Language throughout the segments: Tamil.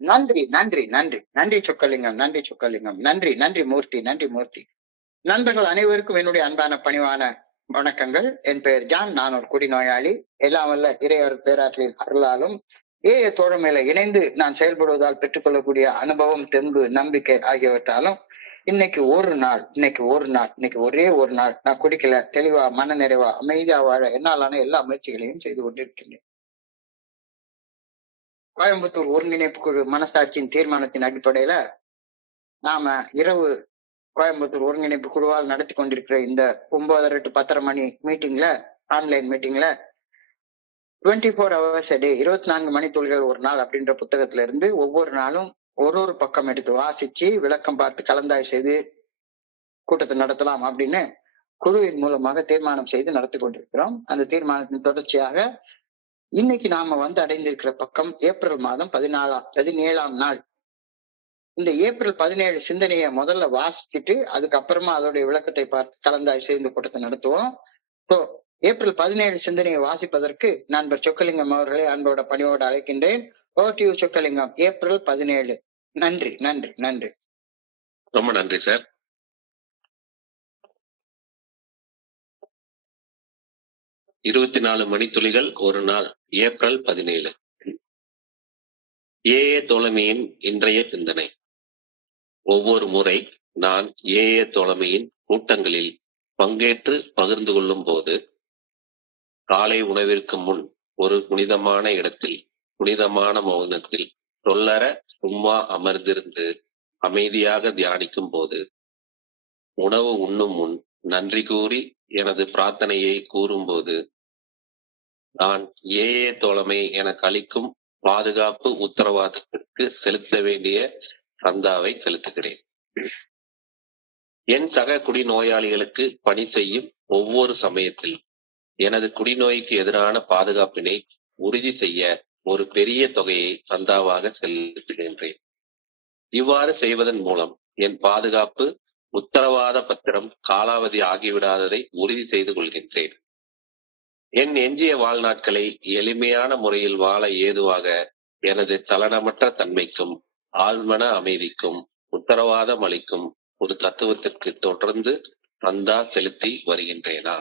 நன்றி, நன்றி, நன்றி, நன்றி சொக்கலிங்கம், நன்றி சொக்கலிங்கம், நன்றி, நன்றி மூர்த்தி, நன்றி மூர்த்தி. நண்பர்கள் அனைவருக்கும் என்னுடைய அன்பான பணிவான வணக்கங்கள். என் பெயர் ஜான். நான் ஒரு குடிநோயாளி. எல்லாம் வல்ல இறைவர் பேராற்றலின் அருளாலும் தோழமையில இணைந்து நான் செயல்படுவதால் பெற்றுக்கொள்ளக்கூடிய அனுபவம், தெம்பு, நம்பிக்கை ஆகியவற்றாலும் இன்னைக்கு ஒரே ஒரு நாள் நான் குடிக்கல, தெளிவா, மன நிறைவா, அமைதியா வாழ என்னாலான எல்லா முயற்சிகளையும் செய்து கொண்டிருக்கின்றேன். கோயம்புத்தூர் ஒருங்கிணைப்பு குழு மனசாட்சியின் தீர்மானத்தின் அடிப்படையில நாம இரவு கோயம்புத்தூர் ஒருங்கிணைப்பு குழுவால் நடத்தி கொண்டிருக்கிற இந்த 9:30 to 10:30 மணி மீட்டிங்ல, ஆன்லைன் மீட்டிங்ல 24 hours a day, 24 மணித்துளிகள் ஒரு நாள் அப்படின்ற புத்தகத்துல இருந்து ஒவ்வொரு நாளும் ஒரு பக்கம் எடுத்து வாசிச்சு விளக்கம் பார்த்து கலந்தாய் செய்து கூட்டத்தை நடத்தலாம் அப்படின்னு குழுவின் மூலமாக தீர்மானம் செய்து நடத்தி கொண்டிருக்கிறோம். அந்த தீர்மானத்தின் தொடர்ச்சியாக இன்னைக்கு நாம அடைந்திருக்கிற பக்கம் ஏப்ரல் மாதம் 17ஆம் நாள். இந்த ஏப்ரல் 17 சிந்தனையை முதல்ல வாசிச்சுட்டு அதுக்கப்புறமா அதோடைய விளக்கத்தை பார்த்து கலந்தாய் சேர்ந்து கூட்டத்தை நடத்துவோம். ஏப்ரல் 17 சிந்தனையை வாசிப்பதற்கு நண்பர் சொக்கலிங்கம் அவர்களை அன்போட பணியோடு அழைக்கின்றேன். சொக்கலிங்கம், ஏப்ரல் 17. நன்றி, நன்றி, நன்றி. ரொம்ப நன்றி சார். இருபத்தி 24 மணித்துளிகள் ஒரு நாள், ஏப்ரல் 17. தோழமையின் இன்றைய சிந்தனை. ஒவ்வொரு முறை நான் தோழமையின் கூட்டங்களில் பங்கேற்று பகிர்ந்து கொள்ளும் போது காலை உணவிற்கு முன் ஒரு புனிதமான இடத்தில், புனிதமான மௌனத்தில் சொல்லற சும்மா அமர்ந்திருந்து அமைதியாக தியானிக்கும் போது, உணவு உண்ணும் முன் நன்றி கூறி எனது பிரார்த்தனையை கூறும்போது, நான் தோழமை எனக்கு அளிக்கும் பாதுகாப்பு உத்தரவாதத்திற்கு செலுத்த வேண்டிய சந்தாவை செலுத்துகிறேன். என் சக குடிநோயாளிகளுக்கு பணி செய்யும் ஒவ்வொரு சமயத்தில் எனது குடிநோய்க்கு எதிரான பாதுகாப்பினை உறுதி செய்ய ஒரு பெரிய தொகையை சந்தாவாக செலுத்துகின்றேன். இவ்வாறு செய்வதன் மூலம் என் பாதுகாப்பு உத்தரவாத பத்திரம் காலாவதி ஆகிவிடாததை உறுதி செய்து கொள்கின்றேன். என் எஞ்சிய வாழ்நாட்களை எளிமையான முறையில் வாழ ஏதுவாக எனது தலனமற்ற தன்மைக்கும் ஆழ்மன அமைதிக்கும் உத்தரவாதம் அளிக்கும் ஒரு தத்துவத்திற்கு தொடர்ந்து சந்தா செலுத்தி வருகின்றேனா?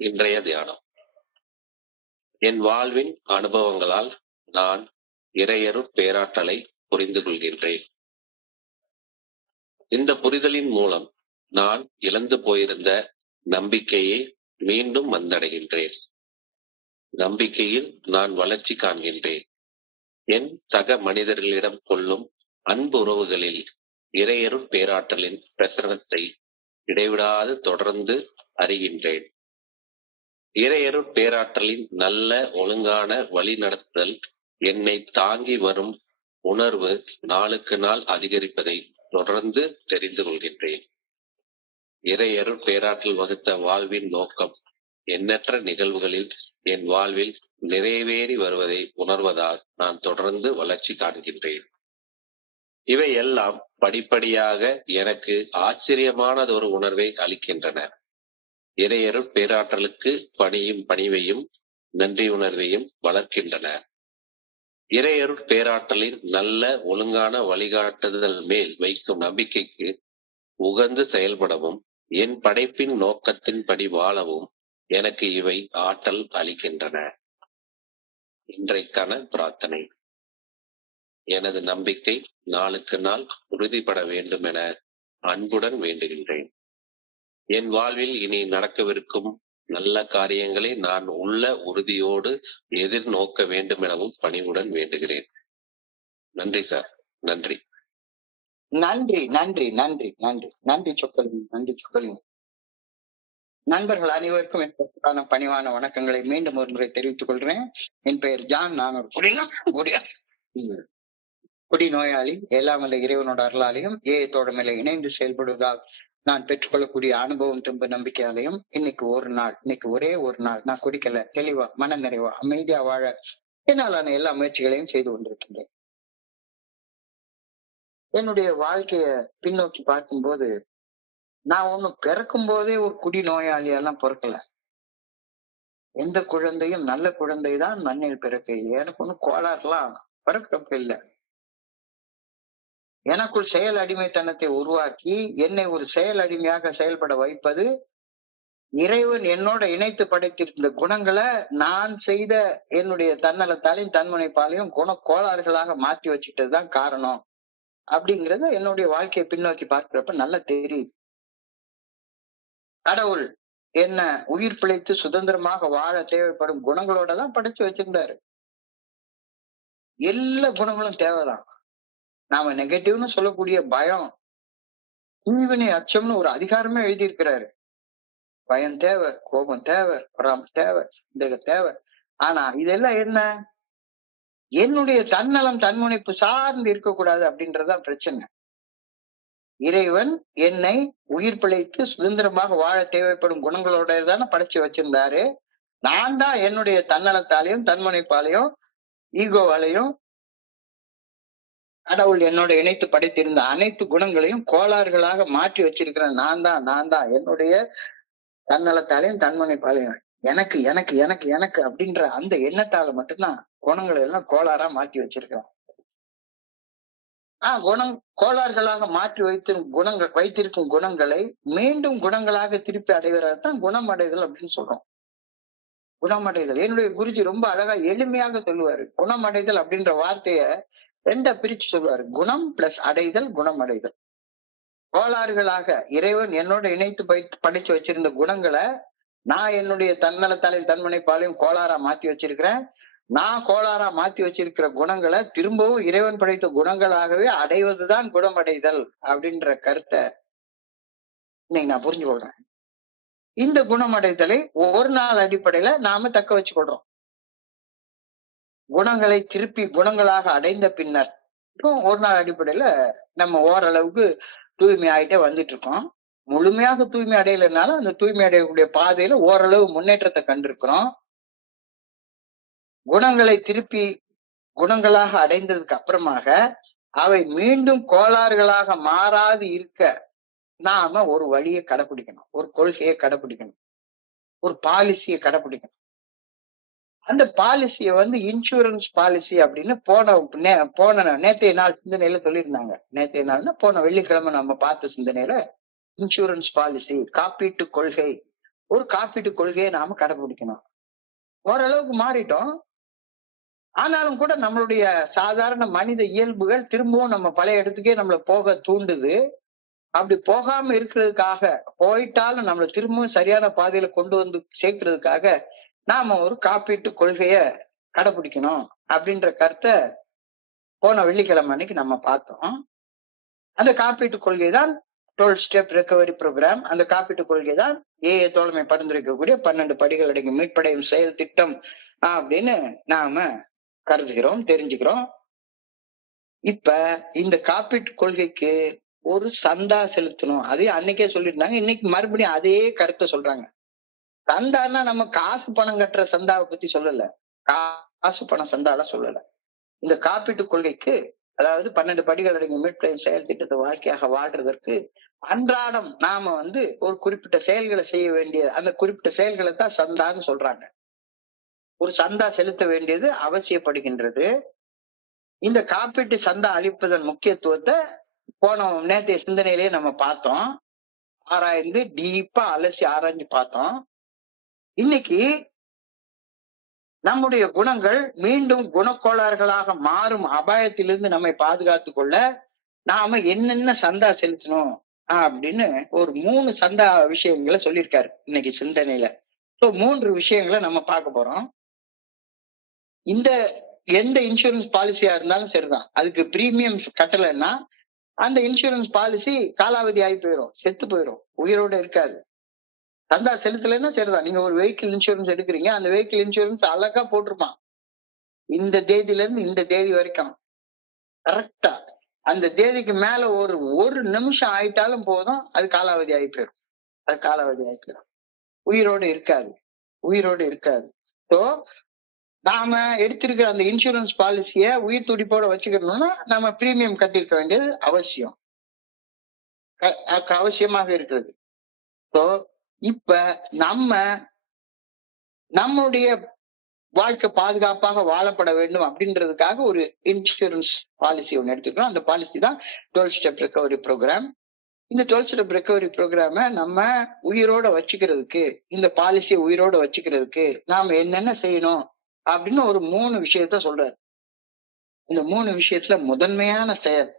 இன்றைய தியானம். என் வாழ்வின் அனுபவங்களால் நான் இறையருட் பேராற்றலை புரிந்து கொள்கின்றேன். இந்த புரிதலின் மூலம் நான் இழந்து போயிருந்த நம்பிக்கையை மீண்டும் வந்தடைகின்றேன். நம்பிக்கையில் நான் வளர்ச்சி காண்கின்றேன். என் சக மனிதர்களிடம் கொள்ளும் அன்பு உறவுகளில் இறையருட் பேராற்றலின் பிரசனத்தை இடைவிடாது தொடர்ந்து அறிகின்றேன். இறையருட் பேராற்றலின் நல்ல ஒழுங்கான வழி நடத்துதல் என்னை தாங்கி வரும் உணர்வு நாளுக்கு நாள் அதிகரிப்பதை தொடர்ந்து தெரிந்து கொள்கின்றேன். இறையருட் பேராற்றல் வகுத்த வாழ்வின் நோக்கம் எண்ணற்ற நிகழ்வுகளில் என் வாழ்வில் நிறைவேறி வருவதை உணர்வதால் நான் தொடர்ந்து வளர்ச்சி காண்கின்றேன். இவை எல்லாம் படிப்படியாக எனக்கு ஆச்சரியமானது ஒரு உணர்வை அளிக்கின்றன. இறையருட் பேராற்றலுக்கு பணிவையும் நன்றி உணர்வையும் வளர்க்கின்றன. இறையருட் பேராற்றலின் நல்ல ஒழுங்கான வழிகாட்டுதல் மேல் வைக்கும் நம்பிக்கைக்கு உகந்து செயல்படவும் என் படைப்பின் நோக்கத்தின்படி வாழவும் எனக்கு இவை ஆற்றல் அளிக்கின்றன. இன்றைக்கான பிரார்த்தனை. எனது நம்பிக்கை நாளுக்கு நாள் உறுதிப்பட வேண்டும் என அன்புடன் வேண்டுகின்றேன். என் வாழ்வில் இனி நடக்கவிருக்கும் நல்ல காரியங்களை நான் உள்ள உறுதியோடு எதிர்நோக்க வேண்டும் எனவும் பணிவுடன் வேண்டுகிறேன். நன்றி சார். நன்றி, நன்றி, நன்றி, நன்றி, நன்றி, நன்றி சொக்கலிங்கம், நன்றி சொக்கலிங்கம். நண்பர்கள் அனைவருக்கும் என் பணிவான வணக்கங்களை மீண்டும் ஒரு முறை தெரிவித்துக் கொள்கிறேன். என் பெயர் ஜான். நான் ஒரு குடிநோயாளி. எல்லாம் வல்ல இறைவனோட அருளாலையும் தோழமையில இணைந்து செயல்படுவதால் நான் பெற்றுக்கொள்ளக்கூடிய அனுபவம், தெம்பு, நம்பிக்கையாலையும் இன்னைக்கு ஒரே ஒரு நாள் நான் குடிக்கல, தெளிவா, மன நிறைவா, அமைதியா வாழ என்னாலான எல்லா முயற்சிகளையும் செய்து கொண்டிருக்கின்றேன். என்னுடைய வாழ்க்கைய பின்னோக்கி பார்க்கும்போது நான் ஒன்னும் பிறக்கும் போதே ஒரு குடிநோயாளியெல்லாம் பிறக்கல. எந்த குழந்தையும் நல்ல குழந்தைதான் மண்ணில் பிறக்கையில். எனக்கு ஒன்னும் கோளாறுலாம் பிறக்கிறப்ப இல்ல. எனக்குள் செயல் அடிமைத்தனத்தை உருவாக்கி என்னை ஒரு செயல் அடிமையாக செயல்பட வைப்பது இறைவன் என்னோட இணைத்து படைத்திருந்த குணங்களை நான் செய்த என்னுடைய தன்னலத்தாலையும் தன்முனைப்பாலையும் கோளாறுகளாக மாற்றி வச்சுட்டதுதான் காரணம் அப்படிங்கறத என்னுடைய வாழ்க்கையை பின்னோக்கி பார்க்கிறப்ப நல்லா தெரியுது. கடவுள் என்ன உயிர் பிழைத்து சுதந்திரமாக வாழ தேவைப்படும் குணங்களோட தான் படைச்சு வச்சிருந்தாரு. எல்லா குணங்களும் தேவைதான். நாம நெகட்டிவ்னு சொல்லக்கூடிய பயம், தீவினை, அச்சம்னு ஒரு அதிகாரமே எழுதியிருக்கிறாரு. பயம் தேவை, கோபம் தேவை, பொறாமை தேவை, சந்தேகம் தேவை. ஆனா இதெல்லாம் என்ன? என்னுடைய தன்னலம் தன்முனைப்பு சார்ந்து இருக்கக்கூடாது அப்படின்றதுதான் பிரச்சனை. இறைவன் என்னை உயிர் பிழைத்து சுதந்திரமாக வாழ தேவைப்படும் குணங்களோட தானே படைச்சு வச்சிருந்தாரு. நான் தான் என்னுடைய தன்னலத்தாலையும் தன்முனைப்பாலையும் ஈகோவாலையும் கடவுள் என்னோட இணைத்து படைத்திருந்த அனைத்து குணங்களையும் கோளாறுகளாக மாற்றி வச்சிருக்கிறேன். நான் தான் என்னுடைய தன்னலத்தாலையும் தன்முனைப்பாலையும் எனக்கு எனக்கு எனக்கு எனக்கு அப்படின்ற அந்த எண்ணத்தால மட்டும்தான் குணங்களை எல்லாம் கோளாறா மாற்றி வச்சிருக்கிறேன். கோளாறுகளாக மாற்றி வைத்திருக்கும் குணங்களை மீண்டும் குணங்களாக திருப்பி அடைவதான் குணமடைதல் அப்படின்னு சொல்றோம். குணமடைதல் என்னுடைய குருஜி ரொம்ப அழகா எளிமையாக சொல்லுவாரு. குணமடைதல் அப்படின்ற வார்த்தைய ரெண்டா பிரிச்சு சொல்லுவாரு. குணம் பிளஸ் அடைதல், குணமடைதல். கோளாறுகளாக இறைவன் என்னோட இணைத்து படைச்சு வச்சிருந்த குணங்களை நான் என்னுடைய தன்னலத்தாலையும் தன்முனைப்பாலையும் கோளாறா மாத்தி வச்சிருக்கிறேன். நான் கோளாறா மாத்தி வச்சிருக்கிற குணங்களை திரும்பவும் இறைவன் படைத்த குணங்களாகவே அடைவதுதான் குணமடைதல் அப்படின்ற கருத்தை இன்னைக்கு நான் புரிஞ்சு கொள்றேன். இந்த குணமடைதலை ஒரு நாள் அடிப்படையில நாம தக்க வச்சு கொள்றோம். குணங்களை திருப்பி குணங்களாக அடைந்த பின்னர் இப்போ ஒரு நாள் அடிப்படையில நம்ம ஓரளவுக்கு தூய்மை ஆயிட்டே வந்துட்டு இருக்கோம். முழுமையாக தூய்மை அடையலைனாலும் அந்த தூய்மை அடையக்கூடிய பாதையில ஓரளவு முன்னேற்றத்தை கண்டிருக்கிறோம். குணங்களை திருப்பி குணங்களாக அடைந்ததுக்கு அப்புறமாக அவை மீண்டும் கோளாறுகளாக மாறாது இருக்க நாம ஒரு வழியை கடைபிடிக்கணும், ஒரு கொள்கையை கடைபிடிக்கணும், ஒரு பாலிசியை கடைபிடிக்கணும். அந்த பாலிசியை இன்சூரன்ஸ் பாலிசி அப்படின்னு போன நேற்றைய நாள் சிந்தனையில சொல்லியிருந்தாங்க. நேற்றைய நாள்னா போன வெள்ளிக்கிழமை நம்ம பார்த்த சிந்தனையில இன்சூரன்ஸ் பாலிசி, காப்பீட்டு கொள்கை, ஒரு காப்பீட்டு கொள்கையை நாம கடைபிடிக்கணும். ஓரளவுக்கு மாறிட்டோம். ஆனாலும் கூட நம்மளுடைய சாதாரண மனித இயல்புகள் திரும்பவும் நம்ம பழைய இடத்துக்கே நம்மள போக தூண்டுது. அப்படி போகாம இருக்கிறதுக்காக, போயிட்டாலும் நம்மள திரும்பவும் சரியான பாதையில கொண்டு வந்து சேர்க்கறதுக்காக நாம ஒரு காப்பீட்டு கொள்கைய கடைபிடிக்கணும் அப்படின்ற கருத்தை போன வெள்ளிக்கிழமை அன்னைக்கு நம்ம பார்த்தோம். அந்த காப்பீட்டு கொள்கை தான் 12 ஸ்டெப் ரெக்கவரி ப்ரோக்ராம். அந்த காப்பீட்டு கொள்கை தான் ஏஏ தோழமை பரிந்துரைக்கக்கூடிய 12 படிகள் அடங்கிய மீட்படையும் செயல் திட்டம் அப்படின்னு நாம கருதுகிறோம், தெரிஞ்சுக்கிறோம். இப்ப இந்த காப்பீட்டு கொள்கைக்கு ஒரு சந்தா செலுத்தணும். அதே அன்னைக்கே சொல்லியிருந்தாங்க. இன்னைக்கு மறுபடியும் அதே கருத்தை சொல்றாங்க. சந்தான்னா நம்ம காசு பணம் கட்டுற சந்தாவை பத்தி சொல்லல, காசு பணம் சந்தால சொல்லல. இந்த காப்பீட்டு கொள்கைக்கு, அதாவது 12 படிகள் அடங்கிய மீட்படையும் செயல் திட்டத்தை வாழ்க்கையாக வாழ்றதற்கு அன்றாடம் நாம ஒரு குறிப்பிட்ட செயல்களை செய்ய வேண்டிய அந்த குறிப்பிட்ட செயல்களை தான் சந்தான்னு சொல்றாங்க. ஒரு சந்தா செலுத்த வேண்டியது அவசியப்படுகின்றது. இந்த காப்பீட்டு சந்தா அளிப்பதன் முக்கியத்துவத்தை போன நேற்றைய சிந்தனையிலேயே நம்ம பார்த்தோம். ஆராய்ந்து டீப்பா அலசி ஆராய்ஞ்சு பார்த்தோம். இன்னைக்கு நம்முடைய குணங்கள் மீண்டும் குணக்கோளாறுகளாக மாறும் அபாயத்திலிருந்து நம்மை பாதுகாத்து கொள்ள நாம என்னென்ன சந்தா செலுத்தணும் அப்படின்னு ஒரு 3 சந்தா விஷயங்களை சொல்லியிருக்காரு இன்னைக்கு சிந்தனையில. 3 விஷயங்களை நம்ம பார்க்க போறோம். இந்த எந்த இன்சூரன்ஸ் பாலிசியா இருந்தாலும் சரிதான், அதுக்கு பிரீமியம் கட்டலைன்னா அந்த இன்சூரன்ஸ் பாலிசி காலாவதி ஆகி போயிடும், செத்து போயிடும், உயிரோட இருக்காது. சந்தா செலுத்தலைன்னா சரிதான். நீங்க ஒரு வெஹிக்கிள் இன்சூரன்ஸ் எடுக்கிறீங்க, அந்த வெஹிக்கிள் இன்சூரன்ஸ் அழகா போட்டிருப்பான், இந்த தேதியில இருந்து இந்த தேதி வரைக்கும் கரெக்டா. அந்த தேதிக்கு மேல ஒரு நிமிஷம் ஆயிட்டாலும் போதும், அது காலாவதி ஆகி போயிடும், அது காலாவதி ஆகி போயிடும், உயிரோடு இருக்காது, உயிரோடு இருக்காது. ஸோ நாம எடுத்திருக்கிற அந்த இன்சூரன்ஸ் பாலிசிய உயிர் துடிப்போட வச்சுக்கணும்னா நம்ம பிரீமியம் கட்டிருக்க வேண்டியது அவசியம், அவசியமாக இருக்கிறது. ஸோ இப்ப நம்முடைய வாழ்க்கை பாதுகாப்பாக வாழப்பட வேண்டும் அப்படின்றதுக்காக ஒரு இன்சூரன்ஸ் பாலிசி ஒண்ணு எடுத்துக்கிறோம். அந்த பாலிசி தான் 12 ஸ்டெப் ரெக்கவரி ப்ரோக்ராம். இந்த 12 ஸ்டெப் ரெக்கவரி ப்ரோக்ராம நம்ம உயிரோட வச்சுக்கிறதுக்கு, இந்த பாலிசியை உயிரோட வச்சுக்கிறதுக்கு நாம என்னென்ன செய்யணும் அப்படின்னு ஒரு 3 விஷயத்த சொல்றாரு. இந்த 3 விஷயத்துல முதன்மையான செயல்,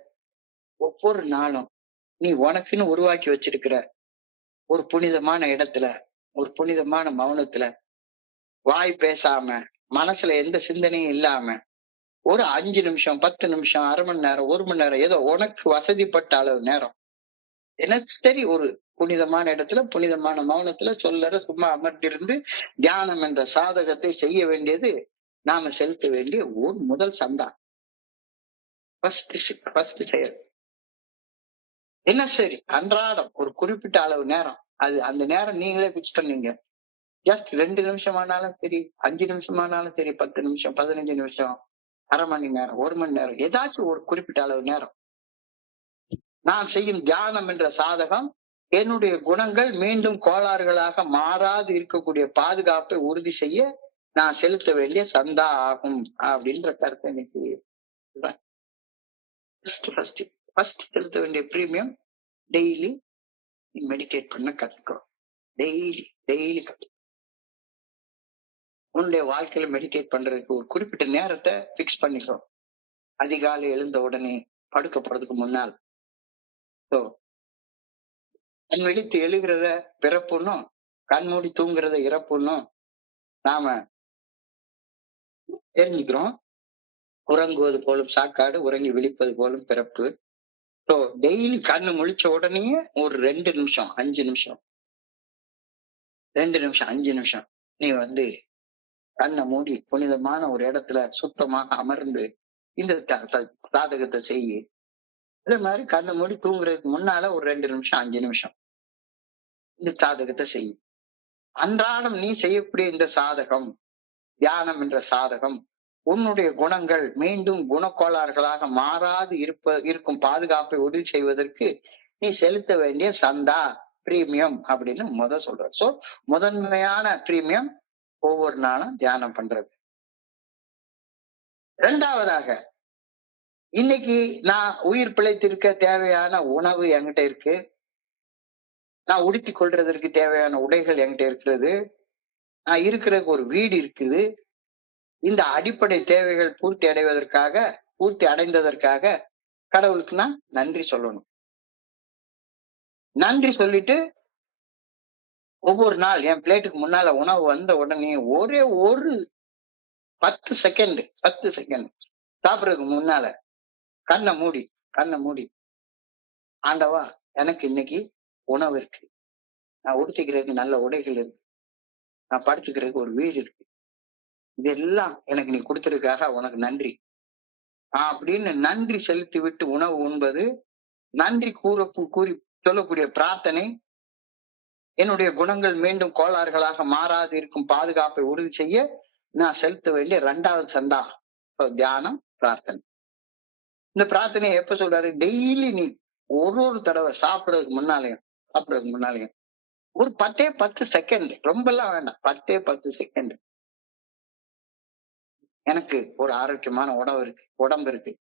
ஒவ்வொரு நாளும் நீ உனக்குன்னு உருவாக்கி வச்சிருக்கிற ஒரு புனிதமான இடத்துல, ஒரு புனிதமான மௌனத்துல, வாய் பேசாம, மனசுல எந்த சிந்தனையும் இல்லாம, ஒரு 5 நிமிஷம், 10 நிமிஷம், அரை மணி நேரம், 1 மணி நேரம், ஏதோ உனக்கு வசதிப்பட்ட அளவு நேரம், தினசரி ஒரு புனிதமான இடத்துல, புனிதமான மௌனத்துல சொல்லற சும்மா அமர்ந்திருந்து தியானம் என்ற சாதகத்தை செய்ய வேண்டியது நாம செலுத்த வேண்டிய ஒரு முதல் சந்தா. ஃபர்ஸ்ட் செயல். தினசரி அன்றாடம் ஒரு குறிப்பிட்ட அளவு நேரம், அது அந்த நேரம் நீங்களே பிக்ஸ் பண்ணீங்க. ஜஸ்ட் 2 நிமிஷமானாலும் சரி, 5 நிமிஷமானாலும் சரி, 10 நிமிஷம், 15 நிமிஷம், அரை மணி நேரம், 1 மணி நேரம், ஏதாச்சும் ஒரு குறிப்பிட்ட அளவு நேரம். நான் செய்யும் தியானம் என்ற சாதகம் என்னுடைய குணங்கள் மீண்டும் கோளாறுகளாக மாறாது இருக்கக்கூடிய பாதுகாப்பை உறுதி செய்ய நான் செலுத்த வேண்டிய சந்தா ஆகும் அப்படின்ற கருத்தை இன்னைக்கு ஃபர்ஸ்ட் செலுத்த வேண்டிய பிரீமியம் டெய்லி மெடிடேட் பண்ண கத்துக்கிறோம். டெய்லி உன்னுடைய வாழ்க்கையில மெடிடேட் பண்றதுக்கு ஒரு குறிப்பிட்ட நேரத்தை பிக்ஸ் பண்ணிக்கிறோம். அதிகாலை எழுந்த உடனே படுக்க போறதுக்கு முன்னால் கண் விழித்து எழுகிறத பிறப்புன்னும், கண் மூடி தூங்குறத இறப்புன்னும் நாம தெரிஞ்சுக்கிறோம். உறங்குவது போலும் சாக்காடு, உறங்கி விழிப்பது போலும் பிறப்பு. ஸோ டெய்லி கண்ணு முழிச்ச உடனேயே ஒரு 2 நிமிஷம், 5 நிமிஷம், 2 நிமிஷம், 5 நிமிஷம் நீ கண்ணை மூடி புனிதமான ஒரு இடத்துல சுத்தமாக அமர்ந்து இந்த சாதகத்தை செய்யு. இதே மாதிரி கண்ணை மூடி தூங்குறதுக்கு முன்னால ஒரு 2 நிமிஷம், 5 நிமிஷம் இந்த சாதகத்தை செய்யும். அன்றாடம் நீ செய்யக்கூடிய இந்த சாதகம், தியானம் என்ற சாதகம், உன்னுடைய குணங்கள் மீண்டும் குணக்கோளாறுகளாக மாறாது இருக்கும் பாதுகாப்பை உறுதி செய்வதற்கு நீ செலுத்த வேண்டிய சந்தா, பிரீமியம் அப்படின்னு சொல்ற. சோ முதன்மையான பிரீமியம் ஒவ்வொரு நாளும் தியானம் பண்றது. இரண்டாவதாக, இன்னைக்கு நான் உயிர் பிழைத்திருக்க தேவையான உணவு என்கிட்ட இருக்கு, நான் உடுத்திக் கொள்றதற்கு தேவையான உடைகள் என்கிட்ட இருக்கிறது, நான் இருக்கிறதுக்கு ஒரு வீடு இருக்குது. இந்த அடிப்படை தேவைகள் பூர்த்தி அடைந்ததற்காக கடவுளுக்கு நான் நன்றி சொல்லணும். நன்றி சொல்லிட்டு ஒவ்வொரு நாள் என் பிளேட்டுக்கு முன்னால உணவு வந்த உடனே ஒரே ஒரு 10 செகண்ட் சாப்பிடுறதுக்கு முன்னால கண்ணை மூடி ஆண்டவா, எனக்கு இன்னைக்கு உணவு இருக்கு, நான் உடுத்திக்கிறதுக்கு நல்ல உடைகள் இருக்கு, நான் படுத்துக்கிறதுக்கு ஒரு வீடு இருக்கு, இதெல்லாம் எனக்கு நீ கொடுத்ததுக்காக உனக்கு நன்றி அப்படின்னு நன்றி செலுத்தி விட்டு உணவு உண்பது, நன்றி கூறி சொல்லக்கூடிய பிரார்த்தனை, என்னுடைய குணங்கள் மீண்டும் கோளாறுகளாக மாறாது இருக்கும் பாதுகாப்பை உறுதி செய்ய நான் செலுத்த வேண்டிய 2வது சந்தா தியானம், பிரார்த்தனை. இந்த பிரார்த்தனையை எப்ப சொல்றாரு? டெய்லி நீ ஒரு தடவை சாப்பிடுறதுக்கு முன்னாலேயும் ஒரு 10 செகண்ட், ரொம்ப எல்லாம் வேண்டாம், 10 செகண்ட் எனக்கு ஒரு ஆரோக்கியமான உடம்பு இருக்கு,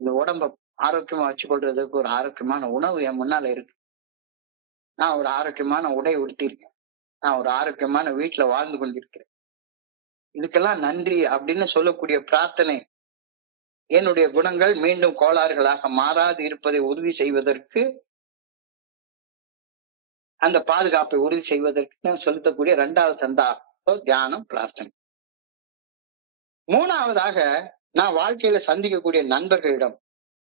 இந்த உடம்ப ஆரோக்கியமா வச்சுக்கொள்றதுக்கு ஒரு ஆரோக்கியமான உணவு என் முன்னால இருக்கு, நான் ஒரு ஆரோக்கியமான உடை உடுத்திருக்கேன், நான் ஒரு ஆரோக்கியமான வீட்டுல வாழ்ந்து கொண்டிருக்கிறேன், இதுக்கெல்லாம் நன்றி அப்படின்னு சொல்லக்கூடிய பிரார்த்தனை என்னுடைய குணங்கள் மீண்டும் கோளாறுகளாக மாறாது இருப்பதை உறுதி செய்வதற்கு, அந்த பாதுகாப்பை உறுதி செய்வதற்கு செலுத்தக்கூடிய 2வது சந்தா தியானம், பிரார்த்தனை. 3வதாக, நான் வாழ்க்கையில சந்திக்கக்கூடிய நண்பர்களிடம்,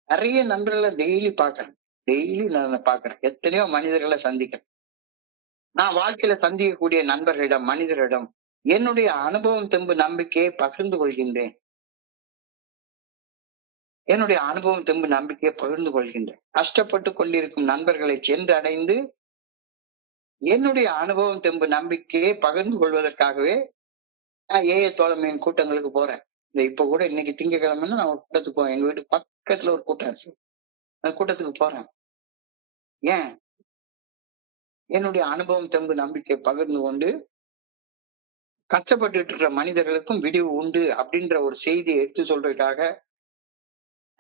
நிறைய நண்பர்களை டெய்லி பாக்குறேன், எத்தனையோ மனிதர்களை சந்திக்கிறேன். நான் வாழ்க்கையில சந்திக்கக்கூடிய மனிதர்களிடம் என்னுடைய அனுபவம், தெம்பு, நம்பிக்கையை பகிர்ந்து கொள்கின்றேன். கஷ்டப்பட்டு கொண்டிருக்கும் நண்பர்களை சென்று அடைந்து என்னுடைய அனுபவம், தெம்பு, நம்பிக்கையை பகிர்ந்து கொள்வதற்காகவே நான் தோழமையின் கூட்டங்களுக்கு போறேன். இப்ப கூட இன்னைக்கு திங்கட்கிழமைன்னு நான் ஒரு கூட்டத்துக்கு போறேன். எங்க வீட்டு பக்கத்துல ஒரு கூட்டம் இருக்கு, அந்த கூட்டத்துக்கு போறேன். ஏன்? என்னுடைய அனுபவம், தெம்பு, நம்பிக்கை பகிர்ந்து கொண்டு கஷ்டப்பட்டு இருக்கிற மனிதர்களுக்கும் விடிவு உண்டு அப்படின்ற ஒரு செய்தியை எடுத்து சொல்றதுக்காக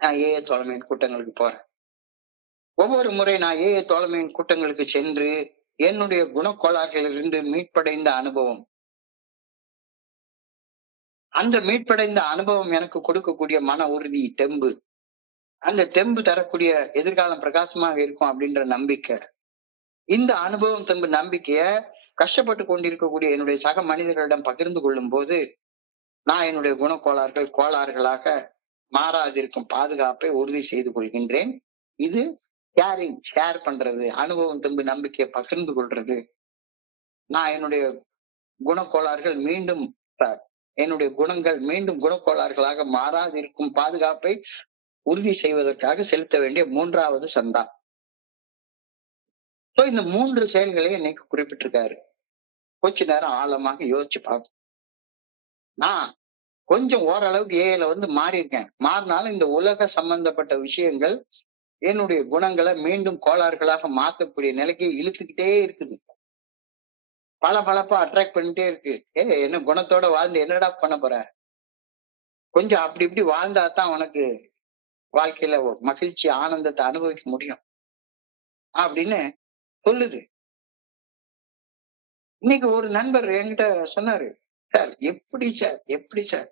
நான் ஏஏ தோழமையின் கூட்டங்களுக்கு போறேன். ஒவ்வொரு முறை நான் ஏஏ தோழமையின் கூட்டங்களுக்கு சென்று என்னுடைய குணக்கோளாறுகளிலிருந்து மீட்படைந்த அனுபவம், அந்த மீட்படைந்த அனுபவம் எனக்கு கொடுக்கக்கூடிய மன உறுதி, தெம்பு, அந்த தெம்பு தரக்கூடிய எதிர்காலம் பிரகாசமாக இருக்கும் அப்படின்ற நம்பிக்கை, இந்த அனுபவம் தெம்பு நம்பிக்கைய கஷ்டப்பட்டு கொண்டிருக்கக்கூடிய என்னுடைய சக மனிதர்களிடம் பகிர்ந்து கொள்ளும் போது நான் என்னுடைய கோளாறுகளாக மாறாதிருக்கும் பாதுகாப்பை உறுதி செய்து கொள்கின்றேன். இது ஷேர் பண்றது, அனுபவம் தெம்பு நம்பிக்கையை பகிர்ந்து கொள்றது. நான் என்னுடைய குணக்கோளாறுகள் மீண்டும் என்னுடைய குணங்கள் மீண்டும் குணக்கோளாறுகளாக மாறாதிருக்கும் பாதுகாப்பை உறுதி செய்வதற்காக செலுத்த வேண்டிய 3வது சந்தா. இந்த 3 செயல்களை இன்னைக்கு குறிப்பிட்டிருக்காரு. கொஞ்ச நேரம் ஆழமாக யோசிச்சு பார்ப்போம். நான் கொஞ்சம் ஓரளவுக்கு ஏல மாறி இருக்கேன். மாறினாலும் இந்த உலக சம்பந்தப்பட்ட விஷயங்கள் என்னுடைய குணங்களை மீண்டும் கோளாறுகளாக மாத்தக்கூடிய நிலைக்கு இழுத்துக்கிட்டே இருக்குது. பளபளப்பா அட்ராக்ட் பண்ணிட்டே இருக்கு. என்ன குணத்தோட வாழ்ந்து என்னடா பண்ண போற? கொஞ்சம் அப்படி இப்படி வாழ்ந்தாதான் உனக்கு வாழ்க்கையில மகிழ்ச்சி, ஆனந்தத்தை அனுபவிக்க முடியும் அப்படின்னு சொல்லுது. இன்னைக்கு ஒரு நண்பர் என்கிட்ட சொன்னாரு, சார் எப்படி சார்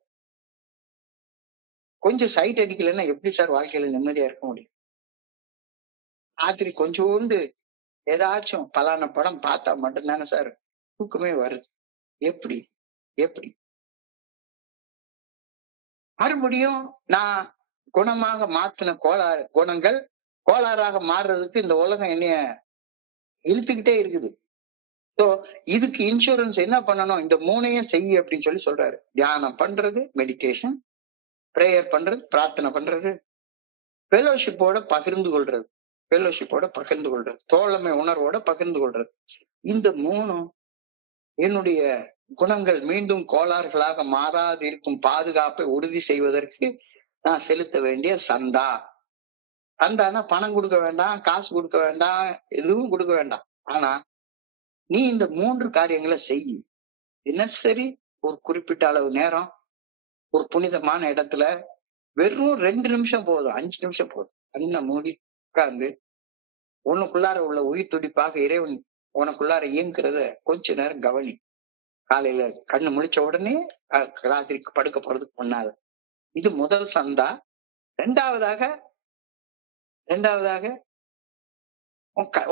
கொஞ்சம் சைட் அடிக்கலைன்னா எப்படி சார் வாழ்க்கையில நிம்மதியா இருக்க முடியும்? ராத்திரி கொஞ்சோண்டு ஏதாச்சும் பலான படம் பார்த்தா மட்டும்தானே சார் தூக்கமே வருது. எப்படி எப்படி மறுபடியும் நான் குணமாக மாத்தின குணங்கள் கோளாறாக மாறுறதுக்கு இந்த உலகம் என்னைய இழுத்துக்கிட்டே இருக்குது. இதுக்கு இன்சூரன்ஸ் என்ன பண்ணணும்? இந்த 3ஐயும் செய்ய அப்படின்னு சொல்லி சொல்றாரு. தியானம் பண்றது, மெடிடேஷன், பிரேயர் பண்றது, பிரார்த்தனை பண்றது, ஃபெலோஷிப்போட பகிர்ந்து கொள்றது, தோழமை உணர்வோட பகிர்ந்து கொள்றது. இந்த 3 என்னுடைய குணங்கள் மீண்டும் கோளாறுகளாக மாறாது இருக்கும் பாதுகாப்பை உறுதி செய்வதற்கு நான் செலுத்த வேண்டிய சந்தா. சந்தானா பணம் கொடுக்க வேண்டாம், காசு கொடுக்க வேண்டாம், எதுவும் கொடுக்க வேண்டாம். ஆனா நீ இந்த 3 காரியங்களை செய். தினசரி ஒரு குறிப்பிட்ட அளவு நேரம் ஒரு புனிதமான இடத்துல வெறும் 2 நிமிஷம் போதும், 5 நிமிஷம் போதும். கண்ணை மூடி உட்கார்ந்து உனக்குள்ளார உள்ள உயிர் துடிப்பாக இறைவன் உனக்குள்ளார இயங்குறத கொஞ்ச நேரம் கவனி. காலையில கண்ணு முழிச்ச உடனே ராத்திரிக்கு படுக்க போறதுக்கு முன்னால. இது முதல் சந்தா. ரெண்டாவதாக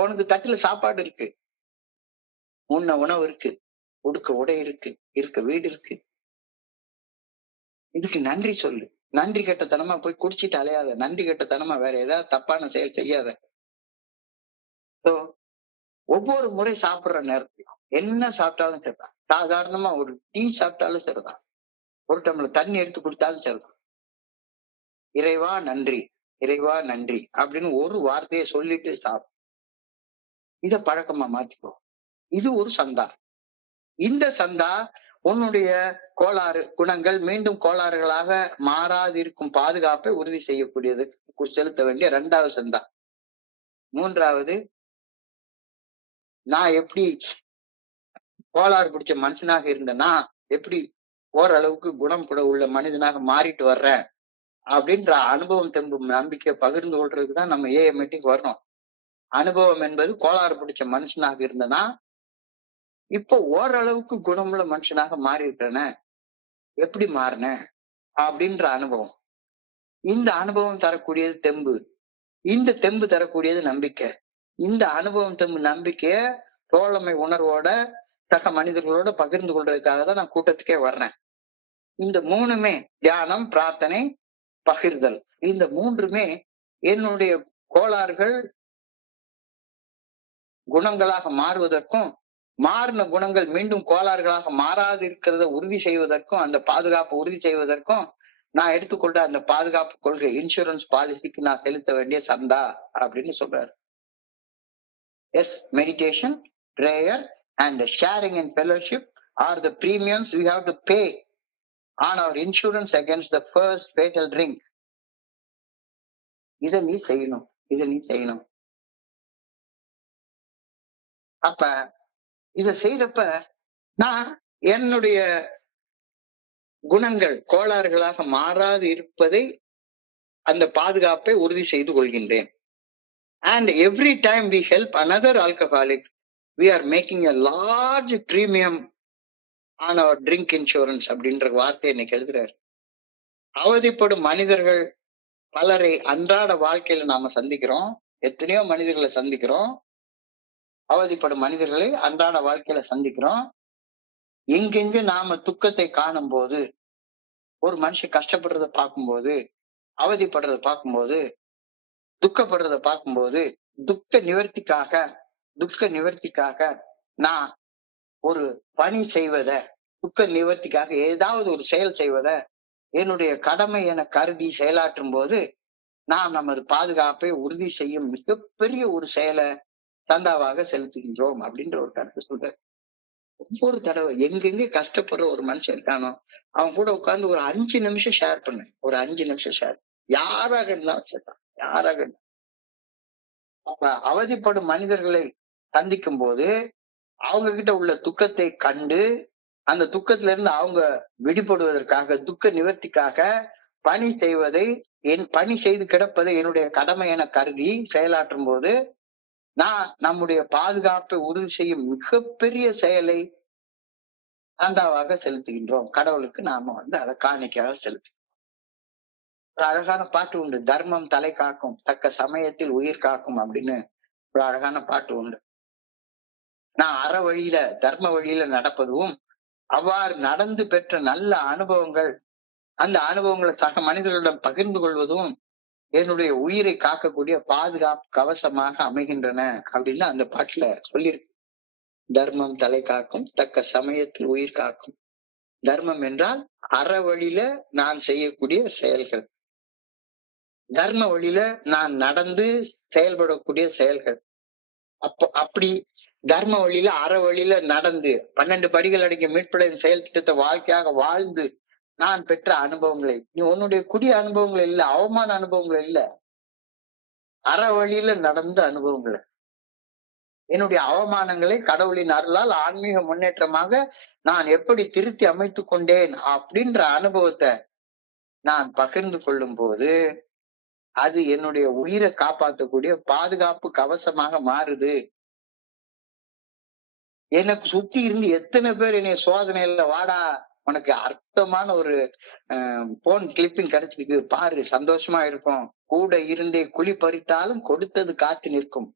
உனக்கு தட்டுல சாப்பாடு இருக்கு, உண்ண உணவு இருக்கு, உடுக்க உடை இருக்கு, இருக்க வீடு இருக்கு. இதுக்கு நன்றி சொல்லு. நன்றி கெட்டத்தனமா போய் குடிச்சிட்டு அலையாத. நன்றி கெட்டத்தனமா வேற ஏதாவது தப்பான செயல் செய்யாத. ஒவ்வொரு முறை சாப்பிடுற நேரத்துக்கும் என்ன சாப்பிட்டாலும் சரிதான். சாதாரணமா ஒரு டீ சாப்பிட்டாலும் சரிதான், ஒரு டம்ளர் தண்ணி எடுத்து கொடுத்தாலும் சரிதான். இறைவா நன்றி, இறைவா நன்றி அப்படின்னு ஒரு வார்த்தையை சொல்லிட்டு சாப்பிடு. இத பழக்கமா மாத்திக்கோ. இது ஒரு சந்தா. இந்த சந்தா உன்னுடைய குணங்கள் மீண்டும் கோளாறுகளாக மாறாதிருக்கும் பாதுகாப்பை உறுதி செய்யக்கூடியது செலுத்த வேண்டிய 2வது சந்தா. 3வது, நான் எப்படி கோளாறு பிடிச்ச மனுஷனாக இருந்தேன்னா எப்படி ஓரளவுக்கு குணம் கூட உள்ள மனிதனாக மாறிட்டு வர்றேன் அப்படின்ற அனுபவம் தெம்பு நம்பிக்கையை பகிர்ந்து கொள்றதுக்கு தான் நம்ம ஏஎம்டிக்கு வரணும். அனுபவம் என்பது கோளாறு பிடிச்ச மனுஷனாக இருந்தனா இப்போ ஓரளவுக்கு குணமுள்ள மனுஷனாக மாறி இருக்கிறன, எப்படி மாறின அப்படின்ற அனுபவம். இந்த அனுபவம் தரக்கூடியது தெம்பு, இந்த தெம்பு தரக்கூடியது நம்பிக்கை. இந்த அனுபவம் தெம்பு நம்பிக்கைய தோழமை உணர்வோட சக மனிதர்களோட பகிர்ந்து கொள்றதுக்காக தான் நான் கூட்டத்துக்கே வர்றேன். இந்த 3மே தியானம், பிரார்த்தனை, பகிர்தல், இந்த 3மே என்னுடைய கோளாறுகள் குணங்களாக மாறுவதற்கும் மாறின குணங்கள் மீண்டும் கோளாறுகளாக மாறாது இருக்கிறத உறுதி செய்வதற்கும், அந்த பாதுகாப்பு உறுதி செய்வதற்கும் நான் எடுத்துக்கொண்ட அந்த பாதுகாப்பு கொள்கை இன்சூரன்ஸ் பாலிசிக்கு நான் செலுத்த வேண்டிய சந்தா அப்படின்னு சொல்றாரு. Yes, meditation, prayer and the sharing and fellowship are the premiums we have to pay on our insurance against the first fatal drink. இத நீ செய்யணும். அப்ப இத செய்யறப்ப நான் என்னுடைய குணங்கள் கோளாறுகளாக மாறாது இருப்பதை, அந்த பாதுகாப்பை உறுதி செய்து கொள்கின்றேன். And every time we help another alcoholic, we are making a large premium on our drink insurance அப்படின்ற வார்த்தை இன்னைக்கு எழுதுறாரு. அவதிப்படும் மனிதர்கள் பலரை அன்றாட வாழ்க்கையில நாம சந்திக்கிறோம். எத்தனையோ மனிதர்களை சந்திக்கிறோம். அவதிப்படும் மனிதர்களை அன்றாட வாழ்க்கையில சந்திக்கிறோம். எங்கெங்க நாம துக்கத்தை காணும் போது, ஒரு மனுஷன் கஷ்டப்படுறத பார்க்கும்போது, அவதிப்படுறத பார்க்கும்போது, துக்கப்படுறத பார்க்கும்போது, துக்க நிவர்த்திக்காக நான் ஒரு பணி செய்வத, துக்க நிவர்த்திக்காக ஏதாவது ஒரு செயல் செய்வத என்னுடைய கடமை என கருதி செயலாற்றும் போது, நாம் நமது பாதுகாப்பை உறுதி செய்யும் மிகப்பெரிய ஒரு செயலை சந்தாவாக செலுத்துகின்றோம் அப்படின்ற ஒரு கருத்து சொல்றாரு. ஒவ்வொரு தடவை எங்கெங்க கஷ்டப்படுற ஒரு மனுஷன் இருக்கானோ, அவன் கூட உட்கார்ந்து ஒரு 5 நிமிஷம் ஷேர் பண்ணு. ஒரு 5 நிமிஷம் ஷேர், யாராக இருந்தாலும் சரிதான், யாராக இருந்தாலும். அப்ப அவதிப்படும் மனிதர்களை சந்திக்கும் போது அவங்க கிட்ட உள்ள துக்கத்தை கண்டு, அந்த துக்கத்துல இருந்து அவங்க விடுபடுவதற்காக, துக்க நிவர்த்திக்காக பணி செய்து கிடப்பதை என்னுடைய கடமை என கருதி செயலாற்றும் போது, நான் நம்முடைய பாதுகாப்பை உறுதி செய்யும் மிகப்பெரிய செயலை சந்தாவாக செலுத்துகின்றோம். கடவுளுக்கு நாம அதை காணிக்கையாக செலுத்து. ஒரு அழகான பாட்டு உண்டு, தர்மம் தலை காக்கும், தக்க சமயத்தில் உயிர் காக்கும் அப்படின்னு ஒரு அழகான பாட்டு உண்டு. நான் அற வழியில, தர்ம வழியில நடப்பதும், அவ்வாறு நடந்து பெற்ற நல்ல அனுபவங்கள், அந்த அனுபவங்களை சக மனிதர்களிடம் பகிர்ந்து கொள்வதும் என்னுடைய உயிரை காக்கக்கூடிய பாதுகாப்பு கவசமாக அமைகின்றன அப்படின்னு அந்த பாட்டுல சொல்லியிருக்கு. தர்மம் தலை காக்கும், தக்க சமயத்தில் உயிர் காக்கும். தர்மம் என்றால் அற வழியில நான் செய்யக்கூடிய செயல்கள், தர்ம வழியில நான் நடந்து செயல்படக்கூடிய செயல்கள். அப்படி தர்ம வழியில அற வழியில நடந்து 12 படிகள் அடங்கிய மீட்புடைய செயல் திட்டத்தை வாழ்க்கையாக வாழ்ந்து நான் பெற்ற அனுபவங்களை, நீ உன்னுடைய குடி அனுபவங்கள் இல்ல, அவமான அனுபவங்கள் இல்ல, அற வழியில நடந்த அனுபவங்களை, என்னுடைய அவமானங்களை கடவுளின் அருளால் ஆன்மீக முன்னேற்றமாக நான் எப்படி திருத்தி அமைத்துக் கொண்டேன் அப்படின்ற அனுபவத்தை நான் பகிர்ந்து கொள்ளும் போது, அது என்னுடைய உயிரை காப்பாற்றக்கூடிய பாதுகாப்பு கவசமாக மாறுது. எனக்கு சுத்தி இருந்து எத்தனை பேர் என்னைய சோதனையில, வாடா உனக்கு அர்த்தமான ஒரு போன் கிளிப்பிங் கிடைச்சிருக்கு பாரு, சந்தோஷமா இருக்கும், கூட இருந்தே குழி பறித்தாலும் கொடுத்தது காத்து நிற்கும்.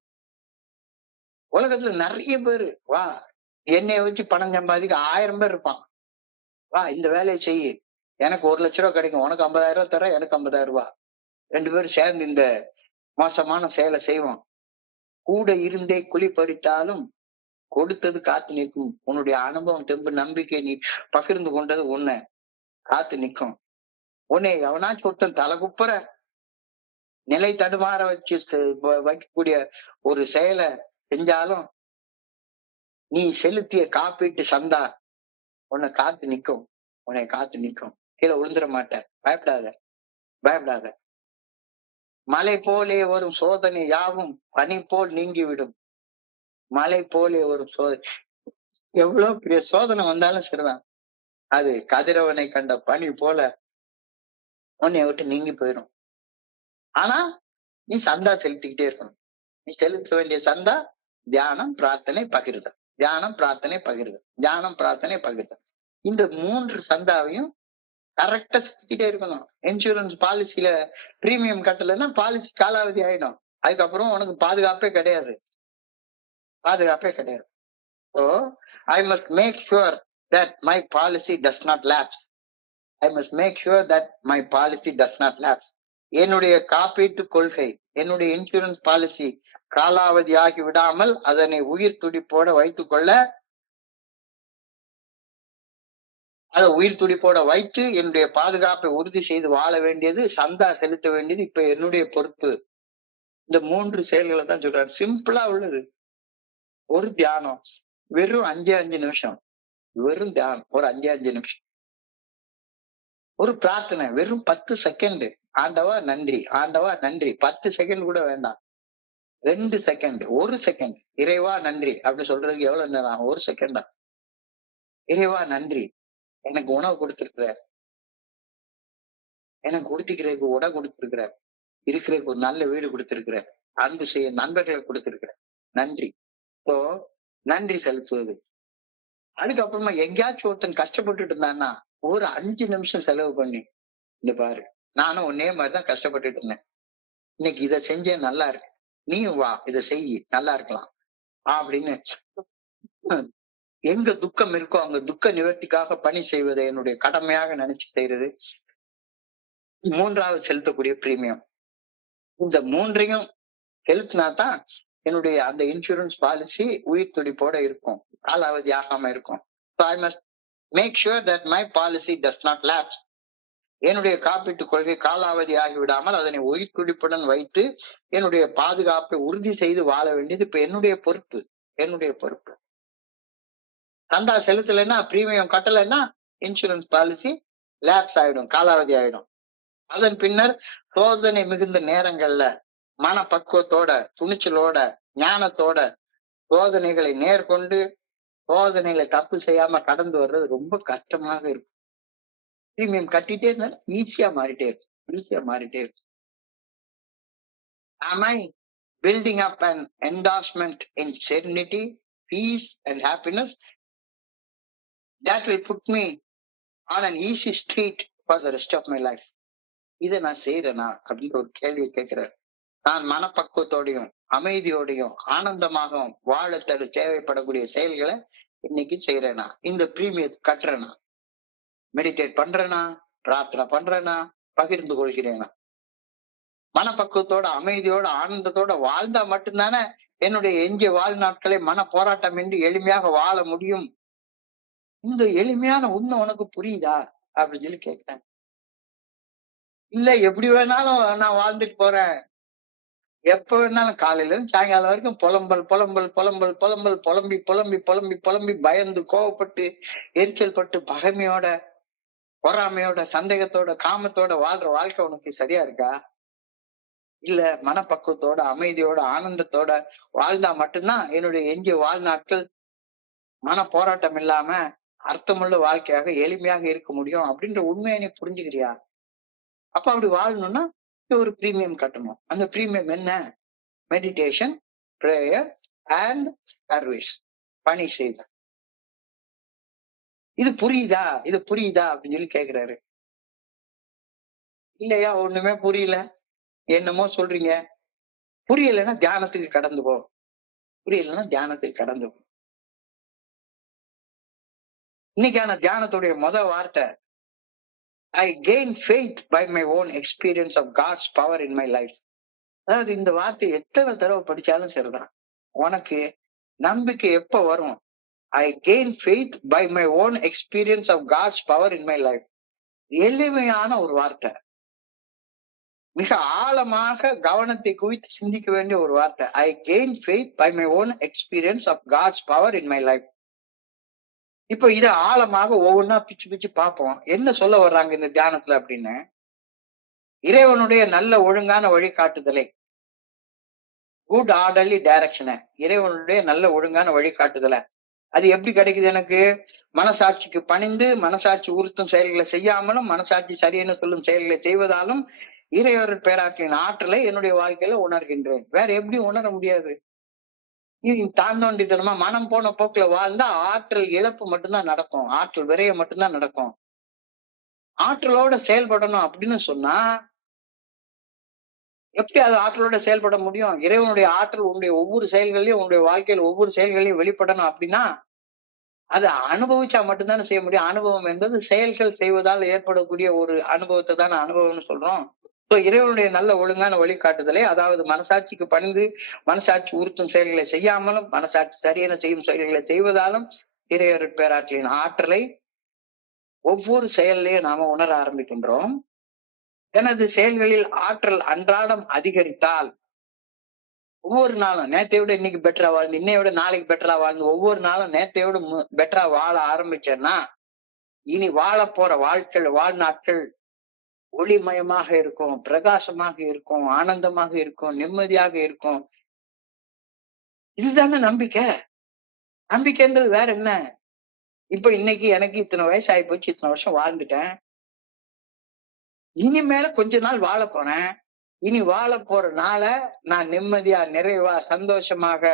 உலகத்துல நிறைய பேரு, வா என்னைய வச்சு பணம் சம்பாதிக்க 1000 பேர் இருப்பான், வா இந்த வேலையை செய்ய, எனக்கு 1 லட்ச ரூபாய் கிடைக்கும், உனக்கு 50,000 ரூபாய் தர, எனக்கு 50,000 ரூபாய், 2 பேரும் சேர்ந்து இந்த மோசமான செயலை செய்வோம். கூட இருந்தே குழி பறித்தாலும் கொடுத்தது காத்து நிற்கும். உன்னுடைய அனுபவம், தெம்பு, நம்பிக்கை, நீ பகிர்ந்து கொண்டது உன்னை காத்து நிற்கும். உன்னை எவனாச்சும் ஒருத்தன் தலைகுப்புற நிலை தடுமாற வச்சு வைக்கக்கூடிய ஒரு செயலை செஞ்சாலும், நீ செலுத்திய காப்பீட்டு சந்தா உன்னை காத்து நிற்கும், உன்னை காத்து நிற்கும். கீழே விழுந்துட மாட்ட, பயப்படாத. மலை போலே வரும் சோதனை யாவும் பனி போல் நீங்கிவிடும். மலை போலே வரும் சோதனை, எவ்வளவு பெரிய சோதனை வந்தாலும் சரிதான், அது கதிரவனை கண்ட பனி போல உன்னை விட்டு நீங்கி போயிடும். ஆனா நீ சந்தா செலுத்திக்கிட்டே இருக்கணும். நீ செலுத்த வேண்டிய சந்தா தியானம், பிரார்த்தனை, பகிர்தல். தியானம், பிரார்த்தனை, பகிர்தல். தியானம், பிரார்த்தனை, பகிர்தல். இந்த 3 சந்தாவையும் கரெக்டா செலுத்திட்டே இருக்கணும். இன்சூரன்ஸ் பாலிசியில பிரீமியம் கட்டலைன்னா பாலிசி காலாவதி ஆயிடும். அதுக்கப்புறம் உனக்கு பாதுகாப்பே கிடையாது. So I must make sure that my policy does not lapse. என்னுடைய காப்பீட்டு கொள்கை, என்னுடைய இன்சூரன்ஸ் பாலிசி காலாவதி ஆகி விடாமல் அதனை உயிர் துடிப்போட வைத்து என்னுடைய பாதுகாப்பை உறுதி செய்து வாழ வேண்டியது, சந்தா செலுத்த வேண்டியது இப்ப என்னுடைய பொறுப்பு. இந்த 3 செயல்களை தான் சொல்றாரு. சிம்பிளா உள்ளது. ஒரு தியானம், வெறும் 5 நிமிஷம், வெறும் தியானம் ஒரு 5 நிமிஷம். ஒரு பிரார்த்தனை, வெறும் 10 செகண்ட். ஆண்டவா நன்றி, ஆண்டவா நன்றி. 10 செகண்ட் கூட வேண்டாம், 2 செகண்ட், 1 செகண்ட். இறைவா நன்றி அப்படி சொல்றதுக்கு எவ்வளவு நேரம்? 1 செகண்டா? இறைவா நன்றி, எனக்கு உணவு கொடுத்திருக்கிற, எனக்கு உடுத்திக்கிறதுக்கு உடை கொடுத்திருக்கிற, இருக்கிறதுக்கு ஒரு நல்ல வீடு கொடுத்திருக்கிற, அன்பு செய்ய நண்பர்களை கொடுத்திருக்கிற, நன்றி. இப்போ நன்றி செலுத்துவது. அதுக்கப்புறமா எங்கேயாச்சும் ஒருத்தன் கஷ்டப்பட்டுட்டு இருந்தான்னா ஒரு 5 நிமிஷம் செலவு பண்ணி, இந்த பாரு நானும் ஒன்னே மாதிரிதான் கஷ்டப்பட்டுட்டு இருந்தேன், இன்னைக்கு இதை செஞ்சேன் நல்லா இருக்கு, நீயும் வா இதை செய் நல்லா இருக்கலாம் அப்படின்னு எங்க துக்கம் இருக்கோ அங்க துக்க நிவர்த்திக்காக பணி செய்வதை என்னுடைய கடமையாக நினைச்சு செய்யறது 3வது செலுத்தக்கூடிய பிரீமியம். இந்த 3ஐயும் செலுத்தினாதான் என்னுடைய அந்த இன்சூரன்ஸ் பாலிசி உயிர் துடிப்போட இருக்கும், காலாவதி ஆகாம இருக்கும். So I must make sure that my policy does not lapse. என்னுடைய காப்பீட்டு கொள்கை காலாவதி ஆகிவிடாமல் அதனை உயிர் துடிப்புடன் வைத்து என்னுடைய பாதுகாப்பை உறுதி செய்து வாழ வேண்டியது இப்ப என்னுடைய பொறுப்பு. என்னுடைய பொறுப்பு. சந்தா செலுத்தலைன்னா, பிரீமியம் கட்டலைன்னா இன்சூரன்ஸ் பாலிசி லேப்ஸ் ஆயிடும், காலாவதி ஆயிடும். அதன் பின்னர் சோதனை மிகுந்த நேரங்கள்ல மனப்பக்குவத்தோட, துணிச்சலோட, ஞானத்தோட சோதனைகளை நேர்கொண்டு சோதனைகளை தப்பு செய்யாம கடந்து வர்றது ரொம்ப கஷ்டமாக இருக்கும். பிரீமியம் கட்டிட்டே இருந்தா ஈஸியா மாறிட்டே இருக்கும், ஈஸியா மாறிட்டே இருக்கும். Am I building up an endorsement in serenity, peace and happiness that will put me on an easy street for the rest of my life? இதை நான் செய்யறேனா அப்படின்ற ஒரு கேள்வியை கேட்கிறார். நான் மனப்பக்குவத்தோடையும் அமைதியோடையும் ஆனந்தமாகவும் வாழ தேவைப்படக்கூடிய செயல்களை இன்னைக்கு செய்யறேனா, இந்த பிரீமியம் கட்டுறேனா, மெடிடேட் பண்றேனா, பிரார்த்தனை பண்றேனா, பகிர்ந்து கொள்கிறேனா? மனப்பக்குவத்தோட அமைதியோட ஆனந்தத்தோட வாழ்ந்தா மட்டும்தானே என்னுடைய எஞ்சிய வாழ்நாட்களை மன போராட்டம் என்று எளிமையாக வாழ முடியும். இந்த எளிமையான உண்மை உனக்கு புரியுதா அப்படின்னு சொல்லி கேட்கிறேன். இல்ல எப்படி வேணாலும் நான் வாழ்ந்துட்டு போறேன், எப்ப வேணாலும் காலையில இருந்து சாயங்காலம் வரைக்கும் புலம்பல் புலம்பல் புலம்பல் புலம்பல் புலம்பி புலம்பி புலம்பி புலம்பி பயந்து கோவப்பட்டு எரிச்சல் பட்டு பகைமையோட பொறாமையோட சந்தேகத்தோட காமத்தோட வாழ்ற வாழ்க்கை உனக்கு சரியா இருக்கா? இல்ல மனப்பக்குவத்தோட அமைதியோட ஆனந்தத்தோட வாழ்ந்தா மட்டும்தான் என்னுடைய எஞ்சிய வாழ்நாட்கள் மன போராட்டம் இல்லாம அர்த்தமுள்ள வாழ்க்கையாக எளிமையாக இருக்க முடியும் அப்படின்ற உண்மையை நீ புரிஞ்சுக்கிறியா? அப்ப அப்படி வாழணும்னா ஒரு பிரீமியம் கட்டணும். அந்த பிரீமியம் என்ன? மெடிடேஷன், பிரேயர் அண்ட் சர்வீஸ், பணி செய்தல். இது புரியுதா, இது புரியுதா அப்படின்னு சொல்லி கேக்குறாரு. இல்லையா, ஒண்ணுமே புரியல, என்னமோ சொல்றீங்க. புரியலைன்னா தியானத்துக்கு கடந்து போ, புரியலைன்னா தியானத்துக்கு கடந்து போ. இன்னைக்கான தியானத்துடைய வார்த்தை, I gain faith by my own experience of God's power in my life. அதாவது இந்த வார்த்தை எத்தனை தடவை படிச்சாலும் சரிதான், உனக்கு நம்பிக்கை எப்ப வரும்? I gain faith by my own experience of God's power in my life. எளிமையான ஒரு வார்த்தை, மிக ஆழமாக கவனத்தை குவித்து சிந்திக்க வேண்டிய ஒரு வார்த்தை. I gain faith by my own experience of God's power in my life. இப்போ இதை ஆழமாக ஒவ்வொன்னா பிச்சு பிச்சு பார்ப்போம், என்ன சொல்ல வர்றாங்க இந்த தியானத்துல அப்படின்னு. இறைவனுடைய நல்ல ஒழுங்கான வழிகாட்டுதலை, குட் ஆர்டர்லி டைரக்ஷனை, இறைவனுடைய நல்ல ஒழுங்கான வழிகாட்டுதலை அது எப்படி கிடைக்குது எனக்கு? மனசாட்சிக்கு பணிந்து மனசாட்சி உறுத்தும் செயல்களை செய்யாமலும் மனசாட்சி சரியென சொல்லும் செயல்களை செய்வதாலும் இறைவர் பேராற்றின் ஆற்றலை என்னுடைய வாழ்க்கையில உணர்கின்றேன். வேற எப்படி உணர முடியாது? தாந்தோண்டித்தனமா மனம் போன போக்குல வாழ்ந்தா ஆற்றல் இழப்பு மட்டும்தான் நடக்கும், ஆற்றல் விரைய மட்டும்தான் நடக்கும். ஆற்றலோட செயல்படணும் அப்படின்னு சொன்னா எப்படி அது ஆற்றலோட செயல்பட முடியும்? இறைவனுடைய ஆற்றல் உன்னுடைய ஒவ்வொரு செயல்களையும், உன்னுடைய வாழ்க்கையில ஒவ்வொரு செயல்களையும் வெளிப்படணும் அப்படின்னா அதை அனுபவிச்சா மட்டும்தானே செய்ய முடியும். அனுபவம் என்பது செயல்கள் செய்வதால் ஏற்படக்கூடிய ஒரு அனுபவத்தை தானே அனுபவம்னு சொல்றோம். இறைவனுடைய நல்ல ஒழுங்கான வழிகாட்டுதலை, அதாவது மனசாட்சிக்கு பணிந்து மனசாட்சி உறுத்தும் செயல்களை செய்யாமலும் மனசாட்சி சரியென செய்யும் செயல்களை செய்வதாலும் இறைவர் பேராற்றின் ஆற்றலை ஒவ்வொரு செயல்லையும் நாம உணர ஆரம்பிக்கின்றோம். எனது செயல்களில் ஆற்றல் அன்றாடம் அதிகரித்தால், ஒவ்வொரு நாளும் நேற்றை விட இன்னைக்கு பெட்டரா வாழ்ந்து, இன்னைய விட நாளைக்கு பெட்டரா வாழ்ந்து, ஒவ்வொரு நாளும் நேற்றை விட பெட்டரா வாழ ஆரம்பிச்சேன்னா இனி வாழ போற வாழ்நாட்கள் ஒளிமயமாக இருக்கும், பிரகாசமாக இருக்கும், ஆனந்தமாக இருக்கும், நிம்மதியாக இருக்கும். இதுதானே நம்பிக்கை. நம்பிக்கைன்றது வேற என்ன? இப்ப இன்னைக்கு எனக்கு இத்தனை வயசு ஆகி போச்சு, இத்தனை வருஷம் வாழ்ந்துட்டேன். இனிமேல கொஞ்ச நாள் வாழ போறேன். இனி வாழ போற நாள நான் நிம்மதியா, நிறைவா, சந்தோஷமாக,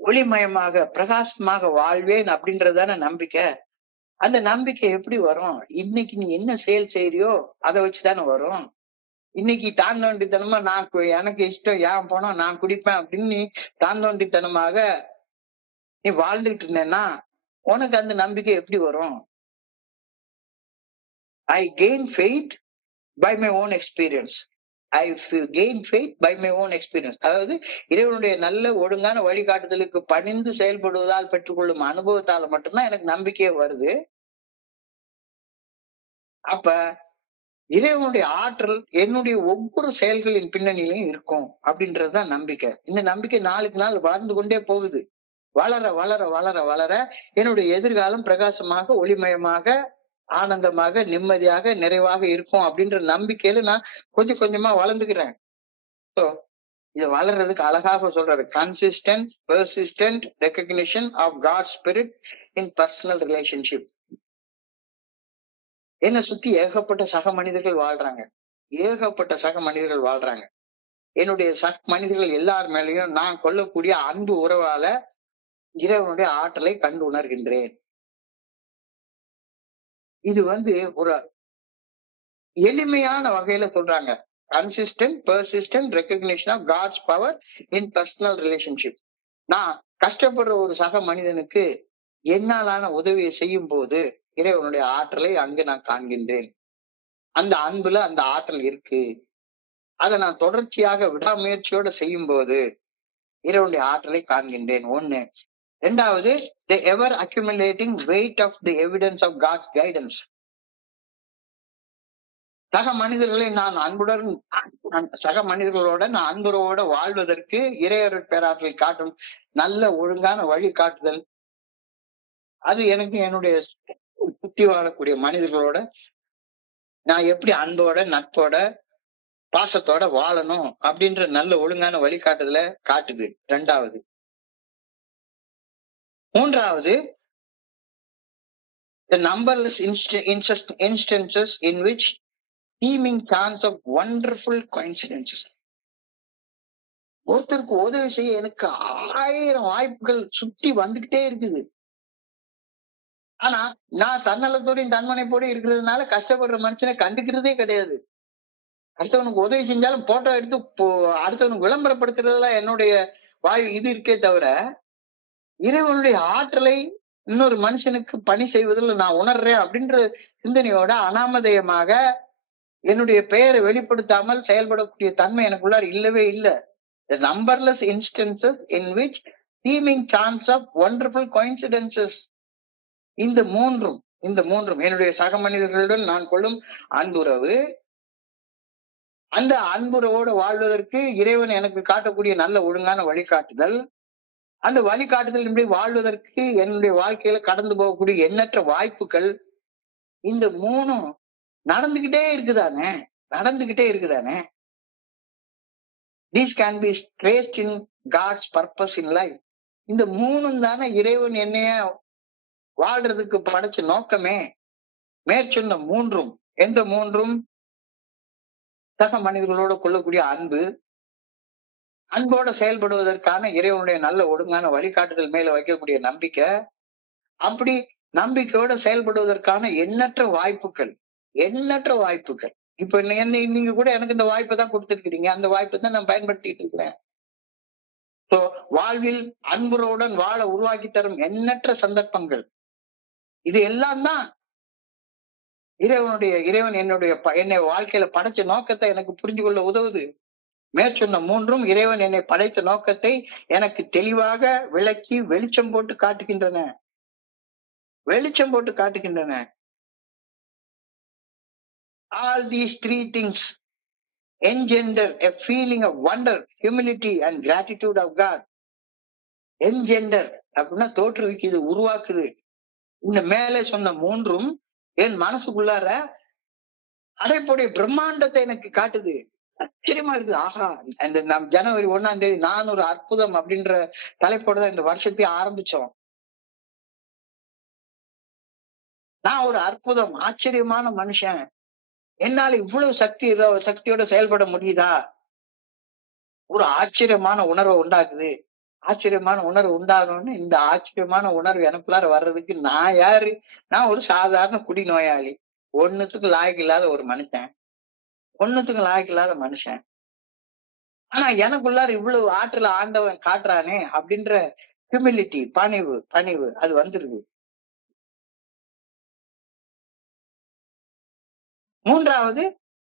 ஒளிமயமாக, பிரகாசமாக வாழ்வேன் அப்படின்றதுதானே நம்பிக்கை. அந்த நம்பிக்கை எப்படி வரும்? இன்னைக்கு நீ என்ன செயல் செய்றியோ அதை வச்சுதானே வரும். இன்னைக்கு தாந்தோண்டித்தனமா எனக்கு இஷ்டம், ஏன் போனோம் நான் குடிப்பேன் அப்படின்னு நீ தாந்தோண்டித்தனமாக நீ வாழ்ந்துட்டு இருந்தேன்னா உனக்கு அந்த நம்பிக்கை எப்படி வரும்? I gain faith by my own experience. I gain faith by my own experience. அதாவது இறைவனுடைய நல்ல ஒழுங்கான வழிகாட்டுதலுக்கு பணிந்து செயல்படுவதால் பெற்றுக்கொள்ளும் அனுபவத்தால மட்டும்தான் எனக்கு நம்பிக்கையே வருது. அப்ப இறைவனுடைய ஆற்றல் என்னுடைய ஒவ்வொரு செயல்களின் பின்னணியிலையும் இருக்கும் அப்படின்றதுதான் நம்பிக்கை. இந்த நம்பிக்கை நாளுக்கு நாள் வளர்ந்து கொண்டே போகுது. வளர வளர வளர வளர என்னுடைய எதிர்காலம் பிரகாசமாக, ஒளிமயமாக, ஆனந்தமாக, நிம்மதியாக, நிறைவாக இருக்கும் அப்படின்ற நம்பிக்கையில நான் கொஞ்சம் கொஞ்சமா வளர்ந்துக்கிறேன். ஸோ இது வளர்றதுக்கு அழகாக சொல்றாரு, consistent persistent recognition of God spirit in personal relationship. என்னை சுத்தி ஏகப்பட்ட சக மனிதர்கள் வாழ்றாங்க. ஏகப்பட்ட சக மனிதர்கள் வாழ்றாங்க. என்னுடைய சக மனிதர்கள் எல்லார் மேலேயும் நான் கொள்ளக்கூடிய அன்பு உறவால இறைவனுடைய ஆற்றலை கண்டு உணர்கின்றேன். இது ஒரு எளிமையான வகையில சொல்றாங்க. Consistent persistent recognition of God's power in personal relationship. நான் கஷ்டப்படுற ஒரு சக மனிதனுக்கு என்னாலான உதவியை செய்யும் போது இறைவனுடைய ஆற்றலை அங்கு நான் காண்கின்றேன். அந்த அன்புல அந்த ஆற்றல் இருக்கு. அதை நான் தொடர்ச்சியாக விடாமுயற்சியோட செய்யும் போது இறைவனுடைய ஆற்றலை காண்கின்றேன். ஒண்ணு. இரண்டாவது, the ever accumulating weight of the evidence of God's guidance. சக மனிதர்களை நான் அன்புடன் சக மனிதர்களோட நான் அன்புறவோட வாழ்வதற்கு இறையருட் பேராற்றல் காட்டும் நல்ல ஒழுங்கான வழிகாட்டுதல். அது எனக்கு என்னுடைய சுத்தி வாழக்கூடிய மனிதர்களோட நான் எப்படி அன்போட, நட்போட, பாசத்தோட வாழணும் அப்படின்ற நல்ல ஒழுங்கான வழிகாட்டுதலை காட்டுது. இரண்டாவது. மூன்றாவது, the numberless instances in which seeming chance of wonderful coincidences. ஒருத்தருக்கு உதவி செய்ய எனக்கு 1000 வாய்ப்புகள் சுத்தி வந்துகிட்டே இருக்குது. ஆனா நான் தன்னலத்தோடையும் தன்மனைப்போடையும் இருக்கிறதுனால கஷ்டப்படுற மனுஷனை கண்டுக்கிறதே கிடையாது. அடுத்தவனுக்கு உதவி செஞ்சாலும் போட்டோ எடுத்து அடுத்தவனுக்கு விளம்பரப்படுத்துறதுல என்னுடைய இது இருக்கே தவிர, இறைவனுடைய ஆற்றலை இன்னொரு மனுஷனுக்கு பணி செய்வதில் நான் உணர்றேன் அப்படின்ற சிந்தனையோட அனாமதயமாக என்னுடைய பெயரை வெளிப்படுத்தாமல் செயல்படக்கூடிய தன்மை எனக்குள்ளார் இல்லவே இல்லை. The numberless instances in which seeming chance of wonderful coincidences. இந்த மூன்றும் என்னுடைய சக மனிதர்களுடன் நான் கொள்ளும் அன்புறவு, அந்த அன்புறவோடு வாழ்வதற்கு இறைவன் எனக்கு காட்டக்கூடிய நல்ல ஒழுங்கான வழிகாட்டுதல், அந்த வழிகாட்டுதலின்படி வாழ்வதற்கு என்னுடைய வாழ்க்கையில கடந்து போகக்கூடிய எண்ணற்ற வாய்ப்புகள், இந்த மூணும் நடந்துகிட்டே இருக்குதானே. These can be traced in God's purpose in life. இந்த மூணும் தானே இறைவன் என்னைய வாழ்றதுக்கு படைச்ச நோக்கமே. மேற்சொன்ன மூன்றும், எந்த மூன்றும்? சக மனிதர்களோட கொள்ளக்கூடிய அன்பு, அன்போட செயல்படுவதற்கான இறைவனுடைய நல்ல ஒழுங்கான வழிகாட்டுதல் மேல வைக்கக்கூடிய நம்பிக்கை, அப்படி நம்பிக்கையோட செயல்படுவதற்கான எண்ணற்ற வாய்ப்புகள். இப்ப நீங்க கூட எனக்கு இந்த வாய்ப்பை தான் கொடுத்திருக்கிறீங்க. அந்த வாய்ப்பை தான் நான் பயன்படுத்திட்டு இருக்கிறேன். வாழ்வில் அன்புறவுடன் வாழ உருவாக்கி தரும் எண்ணற்ற சந்தர்ப்பங்கள். இது எல்லாம் தான் இறைவன் என்னை வாழ்க்கையில படைச்ச நோக்கத்தை எனக்கு புரிஞ்சு கொள்ள உதவுது. மேற்சொன்ன மூன்றும் இறைவன் என்னை படைத்த நோக்கத்தை எனக்கு தெளிவாக விளக்கி வெளிச்சம் போட்டு காட்டுகின்றன. All these three things engender a feeling of wonder, humility and gratitude of God. Engender அப்படின்னா தோற்றுவிக்குது, உருவாக்குது. இந்த மேலே சொன்ன மூன்றும் என் மனசுக்குள்ளார அடைப்புடைய பிரம்மாண்டத்தை எனக்கு காட்டுது. ஆச்சரியமா இருக்குது. ஆஹா, அந்த ஜனவரி 1ஆம் தேதி நான் ஒரு அற்புதம் அப்படின்ற தலைப்போட தான் இந்த வருஷத்தையே ஆரம்பிச்சோம். நான் ஒரு அற்புதம், ஆச்சரியமான மனுஷன். என்னால இவ்வளவு சக்தியோட செயல்பட முடியுதா? ஒரு ஆச்சரியமான உணர்வை உண்டாக்குது. ஆச்சரியமான உணர்வு உண்டாகணும்னு இந்த ஆச்சரியமான உணர்வு எனக்குள்ளார வர்றதுக்கு நான் யாரு? நான் ஒரு சாதாரண குடிநோயாளி. ஒண்ணுத்துக்கும் லாயக்கு இல்லாத ஒரு மனுஷன். ஒண்ணுத்துக்கும் லாயக்கு இல்லாத மனுஷன். ஆனா எனக்குள்ளார இவ்வளவு ஆற்றல ஆண்டவன் காட்டுறானே அப்படின்ற ஹியூமிலிட்டி, பணிவு பணிவு அது வந்துருது. 3வது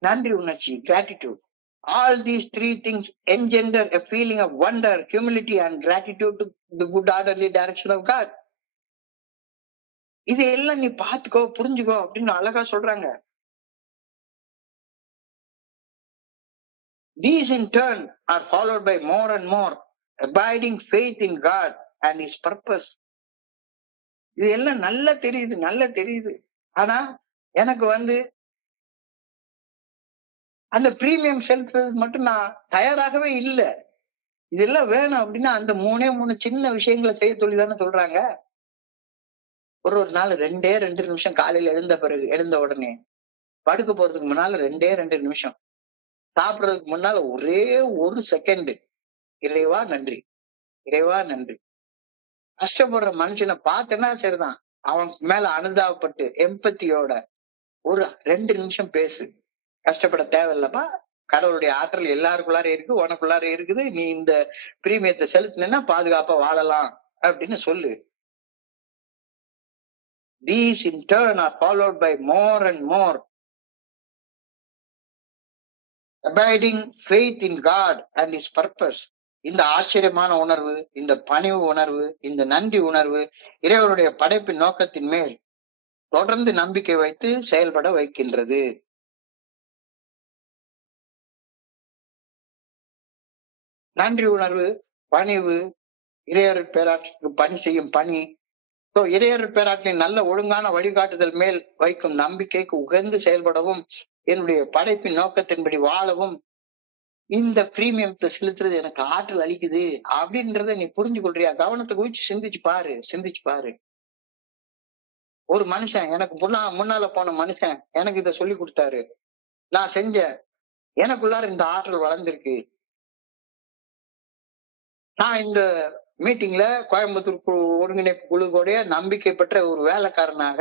நன்றி உணர்ச்சி, gratitude. All these three things engender a feeling of wonder, humility and gratitude to the good orderly direction of God. இது எல்லாம் நீ பாத்துக்கோ, புரிஞ்சுக்கோ அப்படின்னு அழகா சொல்றாங்க. These in turn are followed by more and more abiding faith in God and His purpose. இது எல்லாம் நல்லா தெரியுது, நல்லா தெரியுது. ஆனா எனக்கு அந்த பிரீமியம் செலுத்துறது மட்டும் நான் தயாராகவே இல்லை. இதெல்லாம் வேணும் அப்படின்னா அந்த 3 சின்ன விஷயங்களை செய்ய சொல்லி தானே சொல்றாங்க. ஒரு நாள் 2 நிமிஷம் காலையில எழுந்த உடனே படுக்க போறதுக்கு முன்னால 2 நிமிஷம், சாப்பிடுறதுக்கு முன்னால ஒரே 1 செகண்ட் இறைவா நன்றி, இறைவா நன்றி. கஷ்டப்படுற மனுஷனை பார்த்தேன்னா சரிதான், அவன் மேல அனுதாபப்பட்டு எம்பத்தியோட ஒரு 2 நிமிஷம் பேசு. கஷ்டப்பட தேவையில்லப்பா, கடவுளுடைய ஆற்றல் எல்லாருக்குள்ளார இருக்கு, உனக்குள்ளார இருக்குது, நீ இந்த பிரீமியத்தை செலுத்தினா பாதுகாப்பா வாழலாம் அப்படின்னு சொல்லு. These in turn are followed by more and more abiding faith in God and His purpose. இந்த ஆச்சரியமான உணர்வு, இந்த பணிவு உணர்வு, இந்த நன்றி உணர்வு இறைவனுடைய படைப்பின் நோக்கத்தின் மேல் தொடர்ந்து நம்பிக்கை வைத்து செயல்பட வைக்கின்றது. நன்றி உணர்வு, பணிவு, இறையருள் பேராற்றுக்கு பணி செய்யும் பணி, இறையருள் பேராற்றின் நல்ல ஒழுங்கான வழிகாட்டுதல் மேல் வைக்கும் நம்பிக்கைக்கு உகந்து செயல்படவும், என்னுடைய படைப்பின் நோக்கத்தின்படி வாழவும் இந்த பிரீமியத்தை செலுத்துறது எனக்கு ஆற்றல் அளிக்குது அப்படின்றத நீ புரிஞ்சு கொள்றியா? கவனத்தை குவிச்சு சிந்திச்சு பாரு. ஒரு மனுஷன், எனக்கு முன்னால போன மனுஷன் எனக்கு இத சொல்லி கொடுத்தாரு, நான் செஞ்சேன், எனக்குள்ளார இந்த ஆற்றல் வளர்ந்திருக்கு. நான் இந்த மீட்டிங்ல கோயம்புத்தூர் ஒருங்கிணைப்பு குழுவோடைய நம்பிக்கை பெற்ற ஒரு வேலைக்காரனாக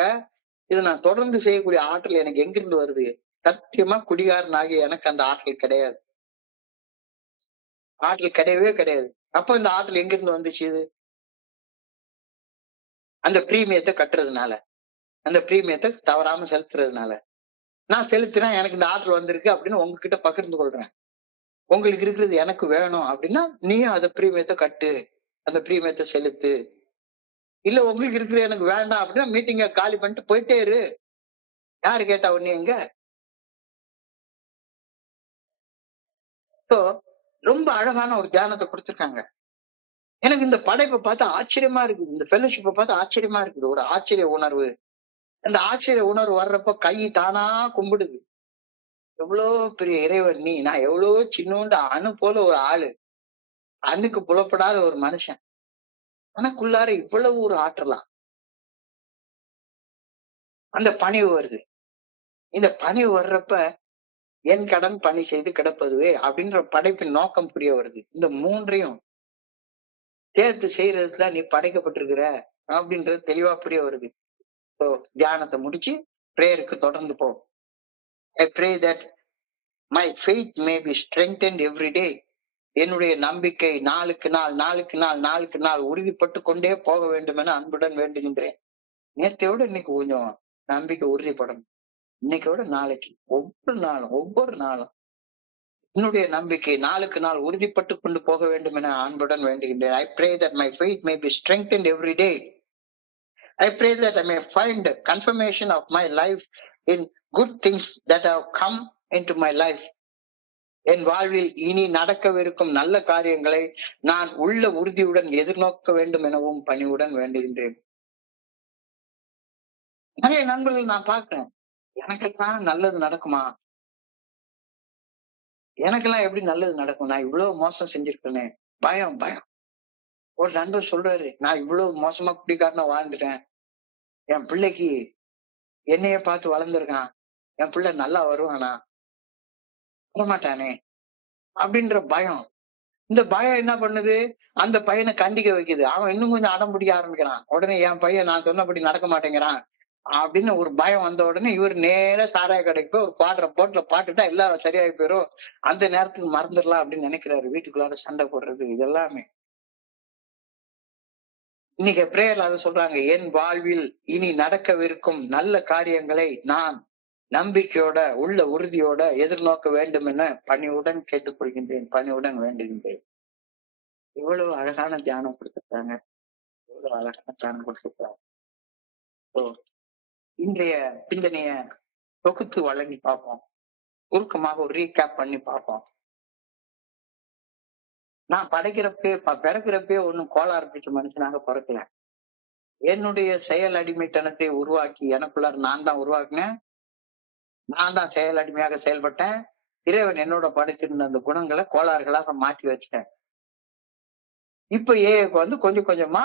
இதை நான் தொடர்ந்து செய்யக்கூடிய ஆற்றல் எனக்கு எங்கிருந்து வருது? சத்தியமா குடிகாரனாகிய எனக்கு அந்த ஆற்றல் கிடையாது. ஆற்றல் கிடையவே கிடையாது. அப்ப இந்த ஆற்றல் எங்கிருந்து வந்துச்சு? இது அந்த பிரீமியத்தை கட்டுறதுனால, அந்த பிரீமியத்தை தவறாம செலுத்துறதுனால. நான் செலுத்தினா எனக்கு இந்த ஆற்றல் வந்திருக்கு அப்படின்னு உங்ககிட்ட பகிர்ந்து கொள்றேன். உங்களுக்கு இருக்கிறது எனக்கு வேணும் அப்படின்னா நீயும் அந்த பிரீமியத்தை கட்டு, அந்த பிரீமியத்தை செலுத்து. இல்ல உங்களுக்கு இருக்கிறது எனக்கு வேண்டாம் அப்படின்னா மீட்டிங்க காலி பண்ணிட்டு போயிட்டே இரு. யாரு கேட்டா ஒண்ணு எங்க? ரொம்ப அழகான ஒரு தியானத்தை கொடுத்திருக்காங்க. எனக்கு இந்த படைப்பை பார்த்து ஆச்சரியமா இருக்குது, இந்த ஃபெலோஷிப்பை பார்த்து ஆச்சரியமா இருக்குது, ஒரு ஆச்சரிய உணர்வு. அந்த ஆச்சரிய உணர்வு வர்றப்ப கை தானா கும்பிடுது. எவ்வளவு பெரிய இறைவன் நீ, நான் எவ்வளவு சின்னோண்டு அணு போல ஒரு ஆளு, அணுக்கு புலப்படாத ஒரு மனுஷன், எனக்குள்ளார இவ்வளவு ஒரு ஆற்றலாம். அந்த பணிவு வருது. இந்த பணிவு வர்றப்ப என் கடன் பணி செய்து கிடப்பதுவே அப்படின்ற படைப்பின் நோக்கம் புரிய வருது. இந்த 3ஐயும் சேர்த்து செய்யறதுக்குதான் நீ படைக்கப்பட்டிருக்கிற அப்படின்றது தெளிவா புரிய வருது. தியானத்தை முடிச்சு பிரேயருக்கு தொடர்ந்து போ. I pray that my faith may be strengthened every day. என்னுடைய நம்பிக்கை நாளுக்கு நாள் உறுதிப்பட்டு கொண்டே போக வேண்டும் என அன்புடன் வேண்டுகின்றேன். நேற்றையோட இன்னைக்கு கொஞ்சம் நம்பிக்கை உறுதிப்படணும். இன்னைக்கோட நாளைக்கு ஒவ்வொரு நாளும் என்னுடைய நம்பிக்கை நாளுக்கு நாள் உறுதிப்பட்டு கொண்டு போக வேண்டும் என அன்புடன் வேண்டுகின்றேன். I pray that my faith may be strengthened every day. I pray that I may find confirmation of my life in good things that have come into my life. என் வாழ்வில் இனி நடக்கவிருக்கும் நல்ல காரியங்களை நான் உள்ள உறுதியுடன் எதிர்நோக்க வேண்டும் எனவும் பணிவுடன் வேண்டுகின்றேன். நிறைய நண்பர்கள் நான் பார்க்கிறேன், எனக்கெல்லாம் நல்லது நடக்குமா? எனக்கெல்லாம் எப்படி நல்லது நடக்கும்? நான் இவ்வளவு மோசம் செஞ்சிருக்கேனே. பயம். ஒரு நண்பர் சொல்றாரு, நான் இவ்வளவு மோசமா குடிக்காரனா வாழ்ந்துட்டேன், என் பிள்ளைக்கு என்னைய பார்த்து வளர்ந்துருக்கான், என் பிள்ளை நல்லா வருவானா, வரமாட்டானே அப்படின்ற பயம். இந்த பயம் என்ன பண்ணுது? அந்த பையனை கண்டிக்க வைக்குது. அவன் இன்னும் கொஞ்சம் அடம் பிடிக்க ஆரம்பிக்கிறான். உடனே என் பையன் நான் சொன்னபடி நடக்க மாட்டேங்கிறான் அப்படின்னு ஒரு பயம் வந்த உடனே இவர் நேரா சாராய கடைக்கு போய் ஒரு குவார்டரை போட்டுல பாட்டுட்டா எல்லாம் சரியாகி போயிரும். அந்த நேரத்துக்கு மறந்துடலாம் அப்படின்னு நினைக்கிறாரு. வீட்டுக்குள்ளார சண்டை போடுறது இது எல்லாமே. இன்னைக்கு பிரேயர்ல அதை சொல்றாங்க, என் வாழ்வில் இனி நடக்கவிருக்கும் நல்ல காரியங்களை நான் நம்பிக்கையோட உள்ள உறுதியோட எதிர்நோக்க வேண்டும் என பணிவுடன் கேட்டுக்கொள்கின்றேன், பணிவுடன் வேண்டுகின்றேன். இவ்வளவு அழகான தியானம் கொடுத்திருக்காங்க. இவ்வளவு அழகான தியானம் கொடுத்திருக்காங்க. So, இன்றைய சிந்தனைய தொகுத்து வழங்கி பார்ப்போம். சுருக்கமாக ஒரு ரீகேப் பண்ணி பார்ப்போம். நான் பிறக்கிறப்பே ஒண்ணும் கோளாறு பிடிச்ச மனுஷனாக பிறக்கல. என்னுடைய செயல் அடிமைத்தனத்தை உருவாக்கி எனக்குள்ளார நான் தான் உருவாக்குனேன். நான் தான் செயல் அடிமையாக செயல்பட்டேன். இறைவன் என்னோட படைத்திருந்த அந்த குணங்களை கோளாறுகளாக மாற்றி வச்சிட்டேன். இப்ப வந்து கொஞ்சம் கொஞ்சமா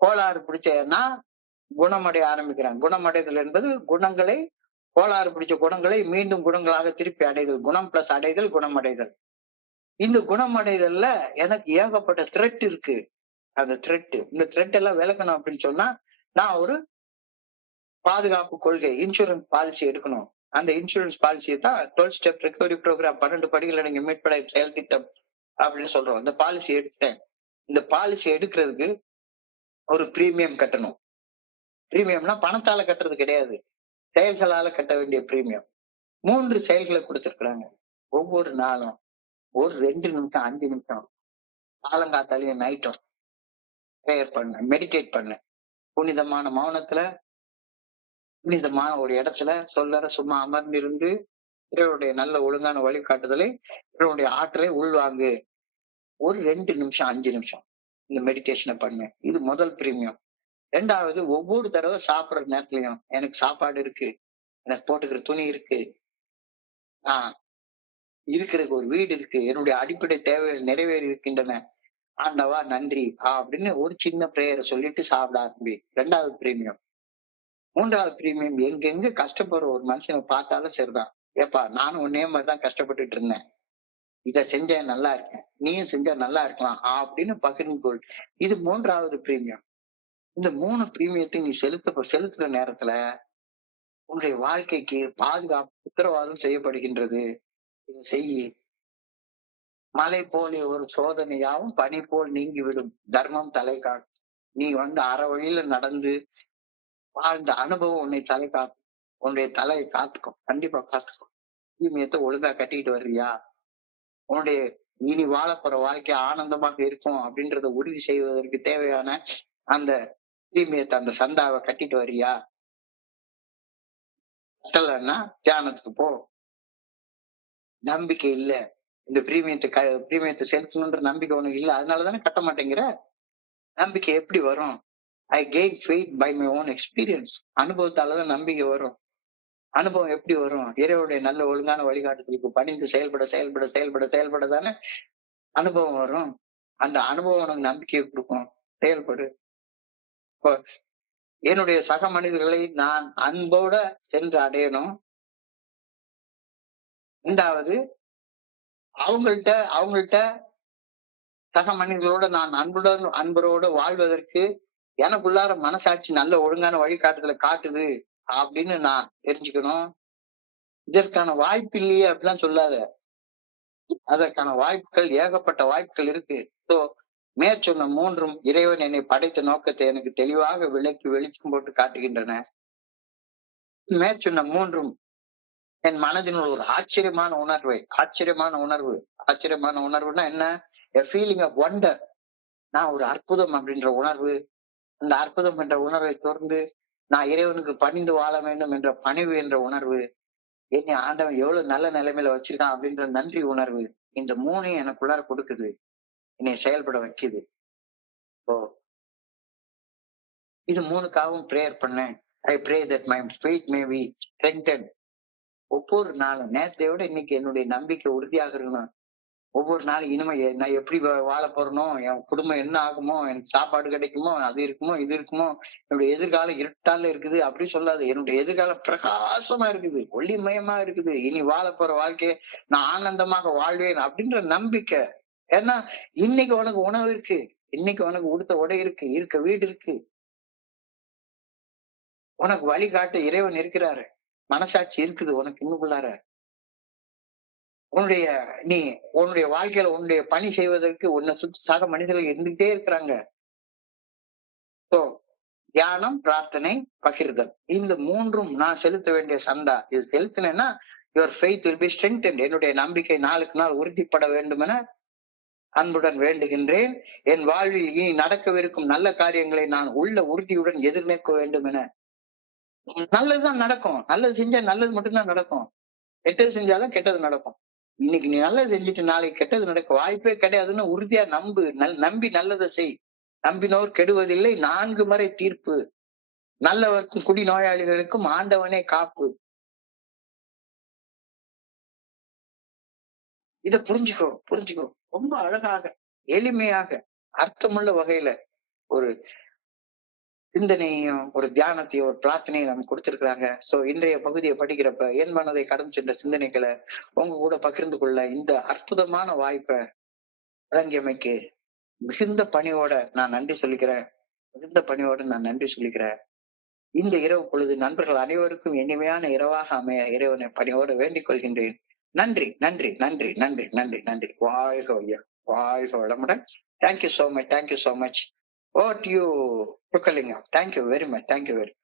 கோளாறு பிடிச்சேன்னா குணமடைய ஆரம்பிக்கிறேன். குணமடைதல் என்பது குணங்களை, கோளாறு பிடிச்ச குணங்களை மீண்டும் குணங்களாக திருப்பி அடைதல். குணம் பிளஸ் அடைதல், குணமடைதல். இந்த குணமடைதல்ல எனக்கு ஏகப்பட்ட த்ரெட் இருக்கு. அந்த த்ரெட், இந்த த்ரெட் எல்லாம் விளக்கணும் அப்படின்னு சொன்னா நான் ஒரு பாதுகாப்பு கொள்கை, இன்சூரன்ஸ் பாலிசி எடுக்கணும். அந்த இன்சூரன்ஸ் பாலிசியை தான் 12 ஸ்டெப் ரெக்கவரி ப்ரோக்ராம், 12 படிகள் அடங்கிய மீட்படை செயல் திட்டம் அப்படின்னு சொல்றோம். இந்த பாலிசி எடுத்தேன். இந்த பாலிசி எடுக்கிறதுக்கு ஒரு பிரீமியம் கட்டணும். பிரீமியம்னா பணத்தால கட்டுறது கிடையாது, செயல்களால கட்ட வேண்டிய பிரீமியம். 3 செயல்களை கொடுத்திருக்கிறாங்க. ஒவ்வொரு நாளும் ஒரு 2 நிமிஷம் 5 நிமிஷம் காலங்காத்தாலையும் நைட்டும் ப்ரேயர் பண்ண, மெடிடேட் பண்ண. புனிதமான மௌனத்துல, புனிதமான ஒரு இடத்துல சொல்லற சும்மா அமர்ந்திருந்து இறைவனுடைய நல்ல ஒழுங்கான வழிகாட்டுதலை, இறைவனுடைய ஆற்றலை உள்வாங்கு. ஒரு 2 நிமிஷம் 5 நிமிஷம் இந்த மெடிடேஷனை பண்ணு. இது முதல் பிரீமியம். 2வது, ஒவ்வொரு தடவை சாப்பிடுற நேரத்துலயும் எனக்கு சாப்பாடு இருக்கு, எனக்கு போட்டுக்கிற துணி இருக்கு, இருக்கிறதுக்கு ஒரு வீடு இருக்கு, என்னுடைய அடிப்படை தேவைகள் நிறைவேறி இருக்கின்றன, ஆண்டவா நன்றி அப்படின்னு ஒரு சின்ன பிரேயரை சொல்லிட்டு சாப்பிட ஆரம்பி. 2வது பிரீமியம். 3வது பிரீமியம், எங்கெங்க கஷ்டப்படுற ஒரு மனுஷனை பார்த்தாலும் சரிதான், ஏப்பா நானும் ஒன்னே மாதிரிதான் கஷ்டப்பட்டுட்டு இருந்தேன், இத செஞ்சா நல்லா இருக்கேன், நீயும் செஞ்சா நல்லா இருக்கலாம் அப்படின்னு பகிர்ந்து கொள். இது 3வது பிரீமியம். இந்த 3 பிரீமியத்தை நீ செலுத்துற நேரத்துல உன்னுடைய வாழ்க்கைக்கு பாதுகாப்பு உத்தரவாதம் செய்யப்படுகின்றது. இதை செய்யி. மலை போல ஒரு சோதனையாவும் பனி போல் நீங்கிவிடும், தர்மம் தலை காக்கும். நீ அற வழியில நடந்து வாழ்ந்த அனுபவம் உன்னை தலை காக்கும், உன்னுடைய தலையை காத்துக்கும், கண்டிப்பா காத்துக்கும். பிரீமியத்தை ஒழுங்கா கட்டிக்கிட்டு வர்றியா? உன்னுடைய இனி வாழப்போற வாழ்க்கை ஆனந்தமாக இருக்கும் அப்படின்றத உறுதி செய்வதற்கு தேவையான அந்த பிரீமியத்தை, அந்த சந்தாவை கட்டிட்டு வரியா? கட்டலன்னா தியானத்துக்கு போ. நம்பிக்கை இல்ல, இந்த பிரீமியத்தை செலுத்தணுன்ற நம்பிக்கை உனக்கு இல்ல, அதனாலதானே கட்ட மாட்டேங்கிற. நம்பிக்கை எப்படி வரும்? I gain faith by my own experience. அனுபவத்தாலதான் நம்பிக்கை வரும். அனுபவம் எப்படி வரும்? இறைவனுடைய நல்ல ஒழுங்கான வழிகாட்டுதலுக்கு பணிந்து செயல்பட செயல்பட செயல்பட செயல்பட தானே அனுபவம் வரும். அந்த அனுபவம் உனக்கு நம்பிக்கையை கொடுக்கும். செயல்படு. என்னுடைய சக மனிதர்களை நான் அன்போட சென்று அடையணும். 2வது, அவங்கள்ட்ட சக மனிதர்களோட நான் அன்பரோட வாழ்வதற்கு எனக்குள்ளார மனசாட்சி நல்ல ஒழுங்கான வழிகாட்டுதலை காட்டுது அப்படின்னு நான் தெரிஞ்சுக்கணும். இதற்கான வாய்ப்பு இல்லையே அப்படிலாம் சொல்லாத, அதற்கான வாய்ப்புகள், ஏகப்பட்ட வாய்ப்புகள் இருக்கு. சோ மேற்சொன்ன 3ம் இறைவன் என்னை படைத்த நோக்கத்தை எனக்கு தெளிவாக வெளிச்சம் போட்டு காட்டுகின்றன. மேற்சொன்ன 3ம் என் மனதினுள் ஒரு ஆச்சரியமான உணர்வுனா என்ன? A feeling of wonder. நான் ஒரு அற்புதம் அப்படின்ற உணர்வு, அந்த அற்புதம் என்ற உணர்வை தொடர்ந்து நான் இறைவனுக்கு பணிந்து வாழ வேண்டும் என்ற பணிவு என்ற உணர்வு, என்னை ஆண்டவன் எவ்வளவு நல்ல நிலைமையில வச்சிருக்கான் அப்படின்ற நன்றி உணர்வு, இந்த 3ஐயும் எனக்குள்ளார கொடுக்குது, என்னை செயல்பட வைக்குது. இது 3க்காகவும் பிரேயர் பண்ணேன். I pray that my faith may be strengthened. ஒவ்வொரு நாளும் நேரத்தை விட இன்னைக்கு என்னுடைய நம்பிக்கை உறுதியாக இருக்கணும். ஒவ்வொரு நாளும் இனிமே நான் எப்படி வாழ போறனோ, என் குடும்பம் என்ன ஆகுமோ, எனக்கு சாப்பாடு கிடைக்குமோ, அது இருக்குமோ, இது இருக்குமோ, என்னுடைய எதிர்காலம் இருட்டால இருக்குது அப்படி சொல்லாது. என்னுடைய எதிர்காலம் பிரகாசமா இருக்குது, ஒளிமயமா இருக்குது. இனி வாழ போற வாழ்க்கையை நான் ஆனந்தமாக வாழ்வேன் அப்படின்ற நம்பிக்கை. ஏன்னா இன்னைக்கு உனக்கு உணவு இருக்கு, இன்னைக்கு உனக்கு உடுத்த உடை இருக்கு, இருக்க வீடு இருக்கு, உனக்கு வழிகாட்ட இறைவன் இருக்கிறாரு, மனசாட்சி இருக்குது உனக்கு இன்னுக்குள்ளார. உன்னுடைய நீ உன்னுடைய வாழ்க்கையில உன்னுடைய பணி செய்வதற்கு உன்னை சுற்றி சக மனிதர்கள் இருந்துகிட்டே இருக்கிறாங்க. சோ தியானம், பிரார்த்தனை, பகிர்தல், இந்த மூன்றும் நான் செலுத்த வேண்டிய சந்தா. இது செலுத்தினேன்னா your faith will be strengthened. என்னுடைய நம்பிக்கை நாளுக்கு நாள் உறுதிப்பட வேண்டும் என அன்புடன் வேண்டுகின்றேன். என் வாழ்வில் இனி நடக்கவிருக்கும் நல்ல காரியங்களை நான் உள்ள உறுதியுடன் எதிர்நோக்க வேண்டும் என. நல்லதுதான் நடக்கும், நல்லது செஞ்சா நல்லது மட்டும்தான் நடக்கும், கெட்டது செஞ்சாலும் கெட்டது நடக்கும். இன்னைக்கு நீ நல்லது செஞ்சுட்டு நாளைக்கு கெட்டது நடக்க வாய்ப்பே கிடையாதுன்னு உறுதியா நம்பு. நம்பி நல்லதை செய். நம்பினோர் கெடுவதில்லை, 4 முறை தீர்ப்பு. நல்லவர்க்கும் குடி நோயாளிகளுக்கும் ஆண்டவனே காப்பு. இத புரிஞ்சுக்கோ, புரிஞ்சுக்கோ. ரொம்ப அழகாக, எளிமையாக, அர்த்தமுள்ள வகையில ஒரு சிந்தனையும் ஒரு தியானத்தையும் ஒரு பிரார்த்தனையும் நமக்கு கொடுத்திருக்கிறாங்க. சோ இன்றைய பகுதியை படிக்கிறப்ப என் மனதை கடந்து சென்ற சிந்தனைகளை உங்க கூட பகிர்ந்து கொள்ள இந்த அற்புதமான வாய்ப்பை வழங்கியமைக்கு மிகுந்த பணியோட நான் நன்றி சொல்லிக்கிறேன். மிகுந்த பணியோட நான் நன்றி சொல்லிக்கிறேன். இந்த இரவு பொழுது நண்பர்கள் அனைவருக்கும் இனிமையான இரவாக அமைய இறைவனை பணியோடு வேண்டிக் கொள்கின்றேன். நன்றி, நன்றி, நன்றி, நன்றி, நன்றி, நன்றி. வாழ்க வையம், வாழ்க வளமுடன். Thank you so much, thank you so much. Over to you, Pukalingam. Thank you very much. Thank you very much.